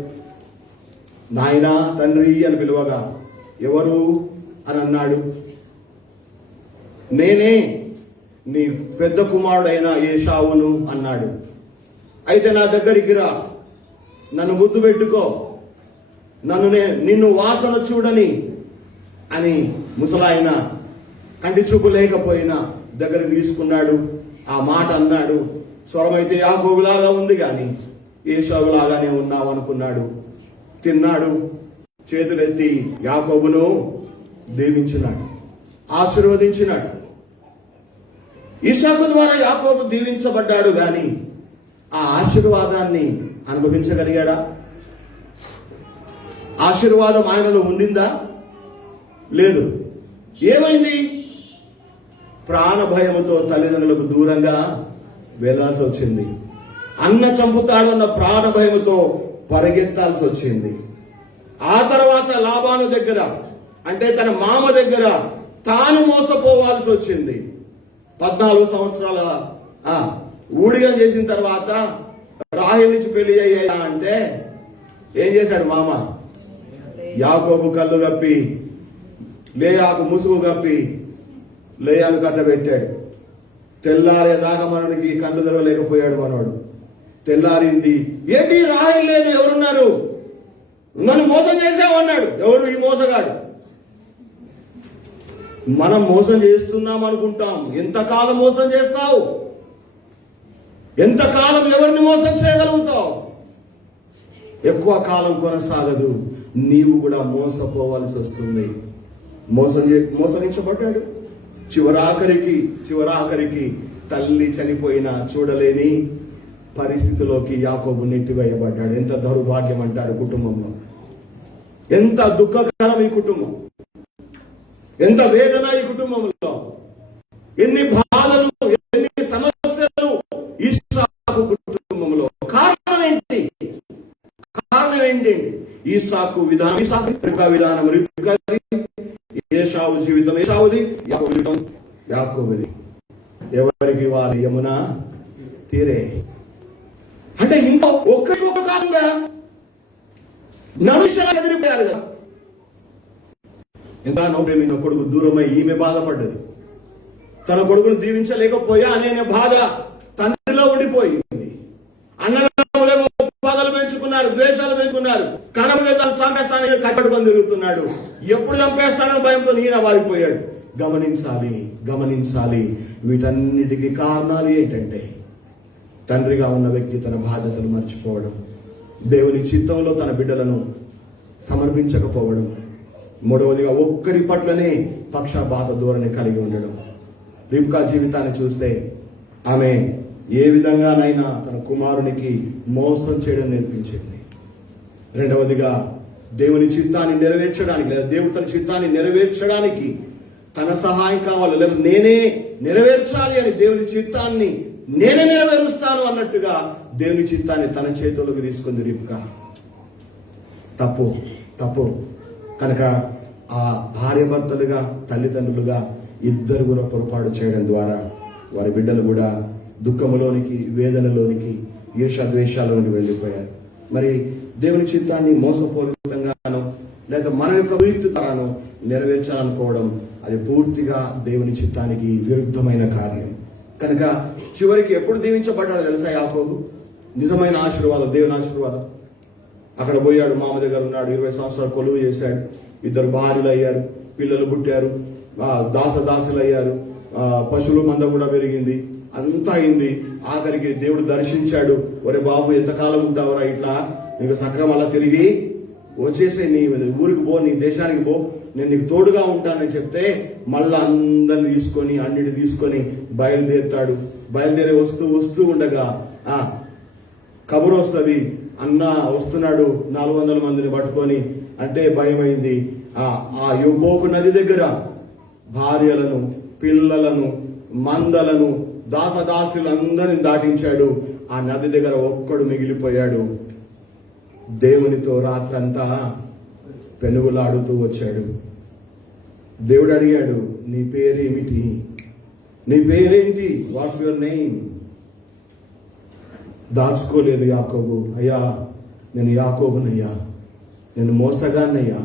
నాయనా, తండ్రి అని పిలువగా ఎవరు అని అన్నాడు. నేనే నీ పెద్ద కుమారుడైన ఏశావును అన్నాడు. అయితే నా దగ్గరికి రా, నన్ను ముద్దు పెట్టుకో, నిన్ను వాసన చూడని అని ముసలాయన కంటి చూపు లేకపోయినా దగ్గర తీసుకున్నాడు. ఆ మాట అన్నాడు. స్వరమైతే యాకోబులాగా ఉంది కానీ ఏశావులాగానే ఉన్నావు అనుకున్నాడు. తిన్నాడు, చేతులెత్తి యాకోబును దీవించినాడు, ఆశీర్వదించినాడు. ఇస్సాకు ద్వారా యాకోబు దీవించబడ్డాడు గాని ఆ ఆశీర్వాదాన్ని అనుభవించగలిగాడా? ఆశీర్వాదం ఆయనలో ఉండిందా? లేదు. ఏమైంది? ప్రాణ భయముతో తల్లిదండ్రులకు దూరంగా వెళ్లాల్సి వచ్చింది. అన్న చంపుతాడన్న ప్రాణ భయముతో పరిగెత్తాల్సి వచ్చింది. ఆ తర్వాత లాబాను దగ్గర, అంటే తన మామ దగ్గర తాను మోసపోవాల్సి వచ్చింది. 14 సంవత్సరాల ఊడిగం చేసిన తర్వాత రాహేలు నుంచి పెళ్లి అయ్యా అంటే ఏం చేశాడు మామ? యాకోబు కళ్ళు కప్పి, లేయాకు ముసుగు కప్పి లేయాను కట్టబెట్టాడు. తెల్లారేదాకా మనకి కళ్ళు తెరవలేకపోయాడు మనోడు. తెల్లారింది, ఏంటి రాహేలు లేదు, ఎవరున్నారు? నన్ను మోసం చేసావు అన్నాడు. ఎవరు ఈ మోసగాడు? మనం మోసం చేస్తున్నాం అనుకుంటాం. ఎంతకాలం మోసం చేస్తావు? ఎంతకాలం ఎవరిని మోసం చేయగలుగుతావు? ఎక్కువ కాలం కొనసాగదు. నీవు కూడా మోసపోవాల్సి వస్తుంది. మోసగించబడ్డాడు. చివరాఖరికి తల్లి చనిపోయినా చూడలేని పరిస్థితిలోకి యాకోబు నెట్టివేయబడ్డాడు. ఎంత దౌర్భాగ్యం అంటారు కుటుంబంలో. ఎంత దుఃఖకరం ఈ కుటుంబం, ఎంత వేదన ఈ కుటుంబంలో, ఎన్ని బాధలు, ఎన్ని సమస్యలు ఇస్సాకు కుటుంబంలో. కారణం ఏంటి? ఇస్సాకు విధానం రిబ్కా విధానం రిబ్కాది, ఏశావు జీవితం ఏశావుది, యాకోబు జీవితం యాకోబుది. ఎవరికి వారి యమున తీరే. అంటే ఇంకా ఒక్క కాకుండా నలుషగా ఎదిరిపోయారు కదా. ఇంకా నోటి మీద కొడుకు దూరమై ఈమె బాధపడ్డది. తన కొడుకును దీవించలేకపోయా అనే బాధ తండ్రిలో ఉండిపోయింది. అన్నదమ్ములేమో బాధలు పెంచుకున్నారు, ద్వేషాలు పెంచుకున్నారు. కనబడే తను చంపేస్తానని కట్టబడుకొని తిరుగుతున్నాడు. ఎప్పుడు చంపేస్తాడని భయంతో ఈయన వారిపోయాడు. గమనించాలి. వీటన్నిటికీ కారణాలు ఏంటంటే తండ్రిగా ఉన్న వ్యక్తి తన బాధ్యతను మర్చిపోవడం, దేవుని చిత్తంలో తన బిడ్డలను సమర్పించకపోవడం, మూడవదిగా ఒక్కరి పట్లనే పక్షపాత ధోరణి కలిగి ఉండడం. రిబ్కా జీవితాన్ని చూస్తే ఆమె ఏ విధంగానైనా తన కుమారునికి మోసం చేయడం నేర్పించింది. రెండవదిగా దేవుని చిత్తాన్ని నెరవేర్చడానికి, లేదా దేవుడు తన చిత్తాన్ని నెరవేర్చడానికి తన సహాయం కావాలి, లేదా నేనే నెరవేర్చాలి అని దేవుని చిత్తాన్ని నేనే నెరవేరుస్తాను అన్నట్టుగా దేవుని చిత్తాన్ని తన చేతుల్లోకి తీసుకుంది రిబ్కా. తప్పు కనుక ఆ భార్యాభర్తలుగా, తల్లిదండ్రులుగా ఇద్దరు కూడా పొరపాటు చేయడం ద్వారా వారి బిడ్డలు కూడా దుఃఖములోనికి, వేదనలోనికి, ఈర్ష్యాద్వేషాలలోనికి వెళ్ళిపోయారు. మరి దేవుని చిత్తాన్ని మోసపూరితంగానో లేదా మన యొక్క వియుక్తను నెరవేర్చాలనుకోవడం అది పూర్తిగా దేవుని చిత్తానికి విరుద్ధమైన కార్యం. కనుక చివరికి ఎప్పుడు దీవించబడ్డాడో తెలుసా యాకోబు? నిజమైన ఆశీర్వాదం, దేవుని ఆశీర్వాదం. అక్కడ పోయాడు, మామ దగ్గర ఉన్నాడు, 20 సంవత్సరాలు కొలువు చేశాడు, 2 భార్యలు అయ్యారు, పిల్లలు పుట్టారు, దాసులు అయ్యారు, పశువుల మంద కూడా పెరిగింది, అంతా అయింది. ఆఖరికి దేవుడు దర్శించాడు. ఒరే బాబు, ఎంతకాలం ఉంటావురా ఇట్లా, నీకు సక్రమలా తిరిగి వచ్చేసే, నీ ఊరికి పో, నీ దేశానికి పో, నేను నీకు తోడుగా ఉంటానని చెప్తే మళ్ళా అందరిని తీసుకొని, అన్నిటి తీసుకొని బయలుదేరుతాడు. బయలుదేరి వస్తూ ఉండగా కబురు వస్తుంది, అన్న వస్తున్నాడు 400 మందిని పట్టుకొని. అంటే భయమైంది. ఆ యుబ్బోకు నది దగ్గర భార్యలను, పిల్లలను, మందలను, దాసదాసులందరిని దాటించాడు. ఆ నది దగ్గర ఒక్కడు మిగిలిపోయాడు. దేవునితో రాత్రంతా పెనుగులాడుతూ వచ్చాడు. దేవుడు అడిగాడు, నీ పేరేమిటి? నీ పేరేంటి? What's your name? దాచుకోలేదు యాకోబు. అయ్యా, నేను యాకోబునయ్యా, నేను మోసగాన్నయ్యా,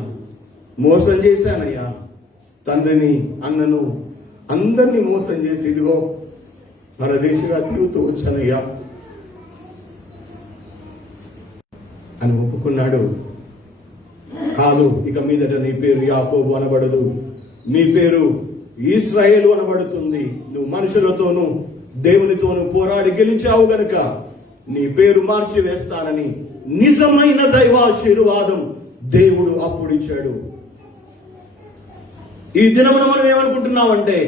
మోసం చేశానయ్యా, తండ్రిని, అన్నను, అందరినీ మోసం చేసి ఇదిగో పరదేశిగా తిరుగుతూ వచ్చానయ్యా అని ఒప్పుకున్నాడు. కాదు, ఇక మీదట నీ పేరు యాకోబు అనబడదు, నీ పేరు ఇశ్రాయేలు అనబడుతుంది. నువ్వు మనుషులతోనూ దేవునితోనూ పోరాడి గెలిచావు గనుక నీ పేరు మార్చి వేస్తానని నిజమైన దైవాశీర్వాదం దేవుడు అప్పుడు ఇచ్చాడు. ఈ దినమున మనం ఏమనుకుంటున్నామంటే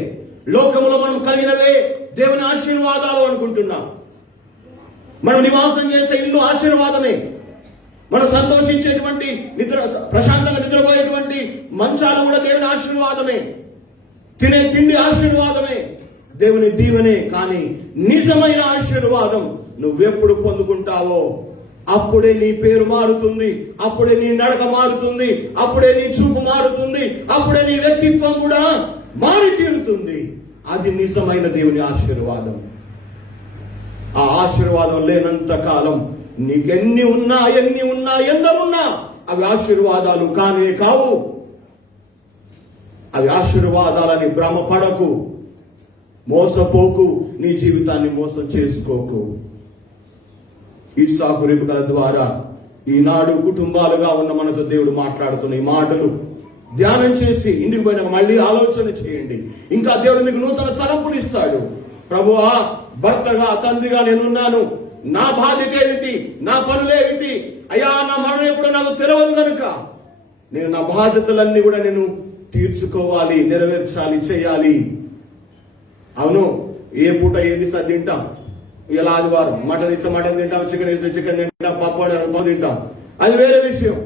లోకములో మనం కలిగినవే దేవుని ఆశీర్వాదాలు అనుకుంటున్నాం. మనం నివాసం చేసే ఇల్లు ఆశీర్వాదమే, మనం సంతోషించేటువంటి ప్రశాంతంగా నిద్రపోయేటువంటి మంచాలు కూడా దేవుని ఆశీర్వాదమే, తినే తిండి ఆశీర్వాదమే, దేవుని దీవెనే. కానీ నిజమైన ఆశీర్వాదం నువ్వెప్పుడు పొందుకుంటావో అప్పుడే నీ పేరు మారుతుంది, అప్పుడే నీ నడక మారుతుంది, అప్పుడే నీ చూపు మారుతుంది, అప్పుడే నీ వ్యక్తిత్వం కూడా మారి తీరుతుంది. అది నిజమైన దేవుని ఆశీర్వాదం. ఆ ఆశీర్వాదం లేనంత కాలం నీకెన్ని ఉన్నా, ఎందరున్నా అవి ఆశీర్వాదాలు కానే కావు. అవి ఆశీర్వాదాలని భ్రమపడకు, మోసపోకు, నీ జీవితాన్ని మోసం చేసుకోకు. ఇస్సాకు రిబ్కాల ద్వారా ఈనాడు కుటుంబాలుగా ఉన్న మనతో దేవుడు మాట్లాడుతున్న ఈ మాటలు ధ్యానం చేసి ఇంటికి పోయినాక మళ్ళీ ఆలోచన చేయండి. ఇంకా దేవుడు మీకు నూతన తలంపులు ఇస్తాడు. ప్రభువా, భర్తగా, తండ్రిగా నేనున్నాను, నా బాధ్యత ఏమిటి, నా పనులేమిటి, అయ్యా నా మరణం ఎప్పుడో నాకు తెలియదు కనుక నేను నా బాధ్యతలన్నీ కూడా నేను తీర్చుకోవాలి, నెరవేర్చాలి, చేయాలి. అవును, ఏ పూట ఏది ఇస్తే తింటాం. ఇలా ఆదివారం మటన్ ఇస్తే మటన్ తింటాం, చికెన్ ఇస్తే చికెన్ తింటాం, పప్పు తింటాం, అది వేరే విషయం.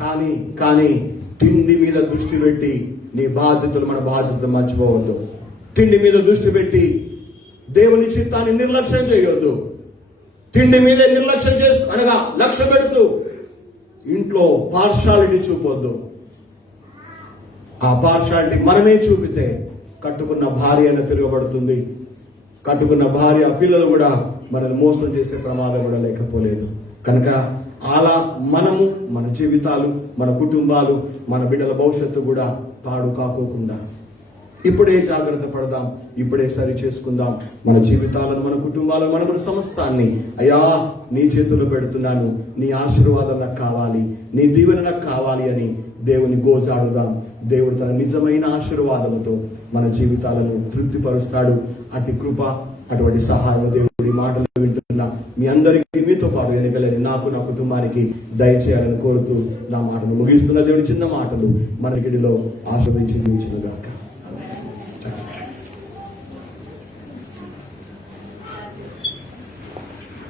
కానీ తిండి మీద దృష్టి పెట్టి నీ బాధ్యతలు, మన బాధ్యతలు మర్చిపోవద్దు. తిండి మీద దృష్టి పెట్టి దేవుని చిత్తాన్ని నిర్లక్ష్యం చేయొద్దు. తిండి మీదే నిర్లక్ష్యం చేస్తూ అనగా లక్ష్య పెడుతూ ఇంట్లో పార్షాలిటీ చూపొద్దు. ఆ పార్షాలిటీ మనమే చూపితే కట్టుకున్న భార్య అయినా తిరగబడుతుంది. కట్టుకున్న భార్య, పిల్లలు కూడా మనల్ని మోసం చేసే ప్రమాదం కూడా లేకపోలేదు. కనుక అలా మనము, మన జీవితాలు, మన కుటుంబాలు, మన బిడ్డల భవిష్యత్తు కూడా పాడు కాకోకుండా ఇప్పుడే జాగ్రత్త పడదాం, ఇప్పుడే సరి చేసుకుందాం మన జీవితాలను, మన కుటుంబాలను, మన సమస్తాన్ని. అయ్యా, నీ చేతుల్లో పెడుతున్నాను, నీ ఆశీర్వాదం నాకు కావాలి, నీ దీవెన నాకు కావాలి అని దేవుని గోజాడుదాం. దేవుడు తన నిజమైన ఆశీర్వాదంతో మన జీవితాలను తృప్తిపరుస్తాడు. అటు కృప, అటువంటి సహాయం దేవుడి మాటలు వింటున్న మీ అందరికీ, మీతో పాటు ఎన్నికలేని నాకు, నా కుటుంబానికి దయచేయాలని కోరుతూ నా మాటలు ముగిస్తున్న దేవుడి చిన్న మాటలు మన గిడిలో ఆశీర్వదించి గాక.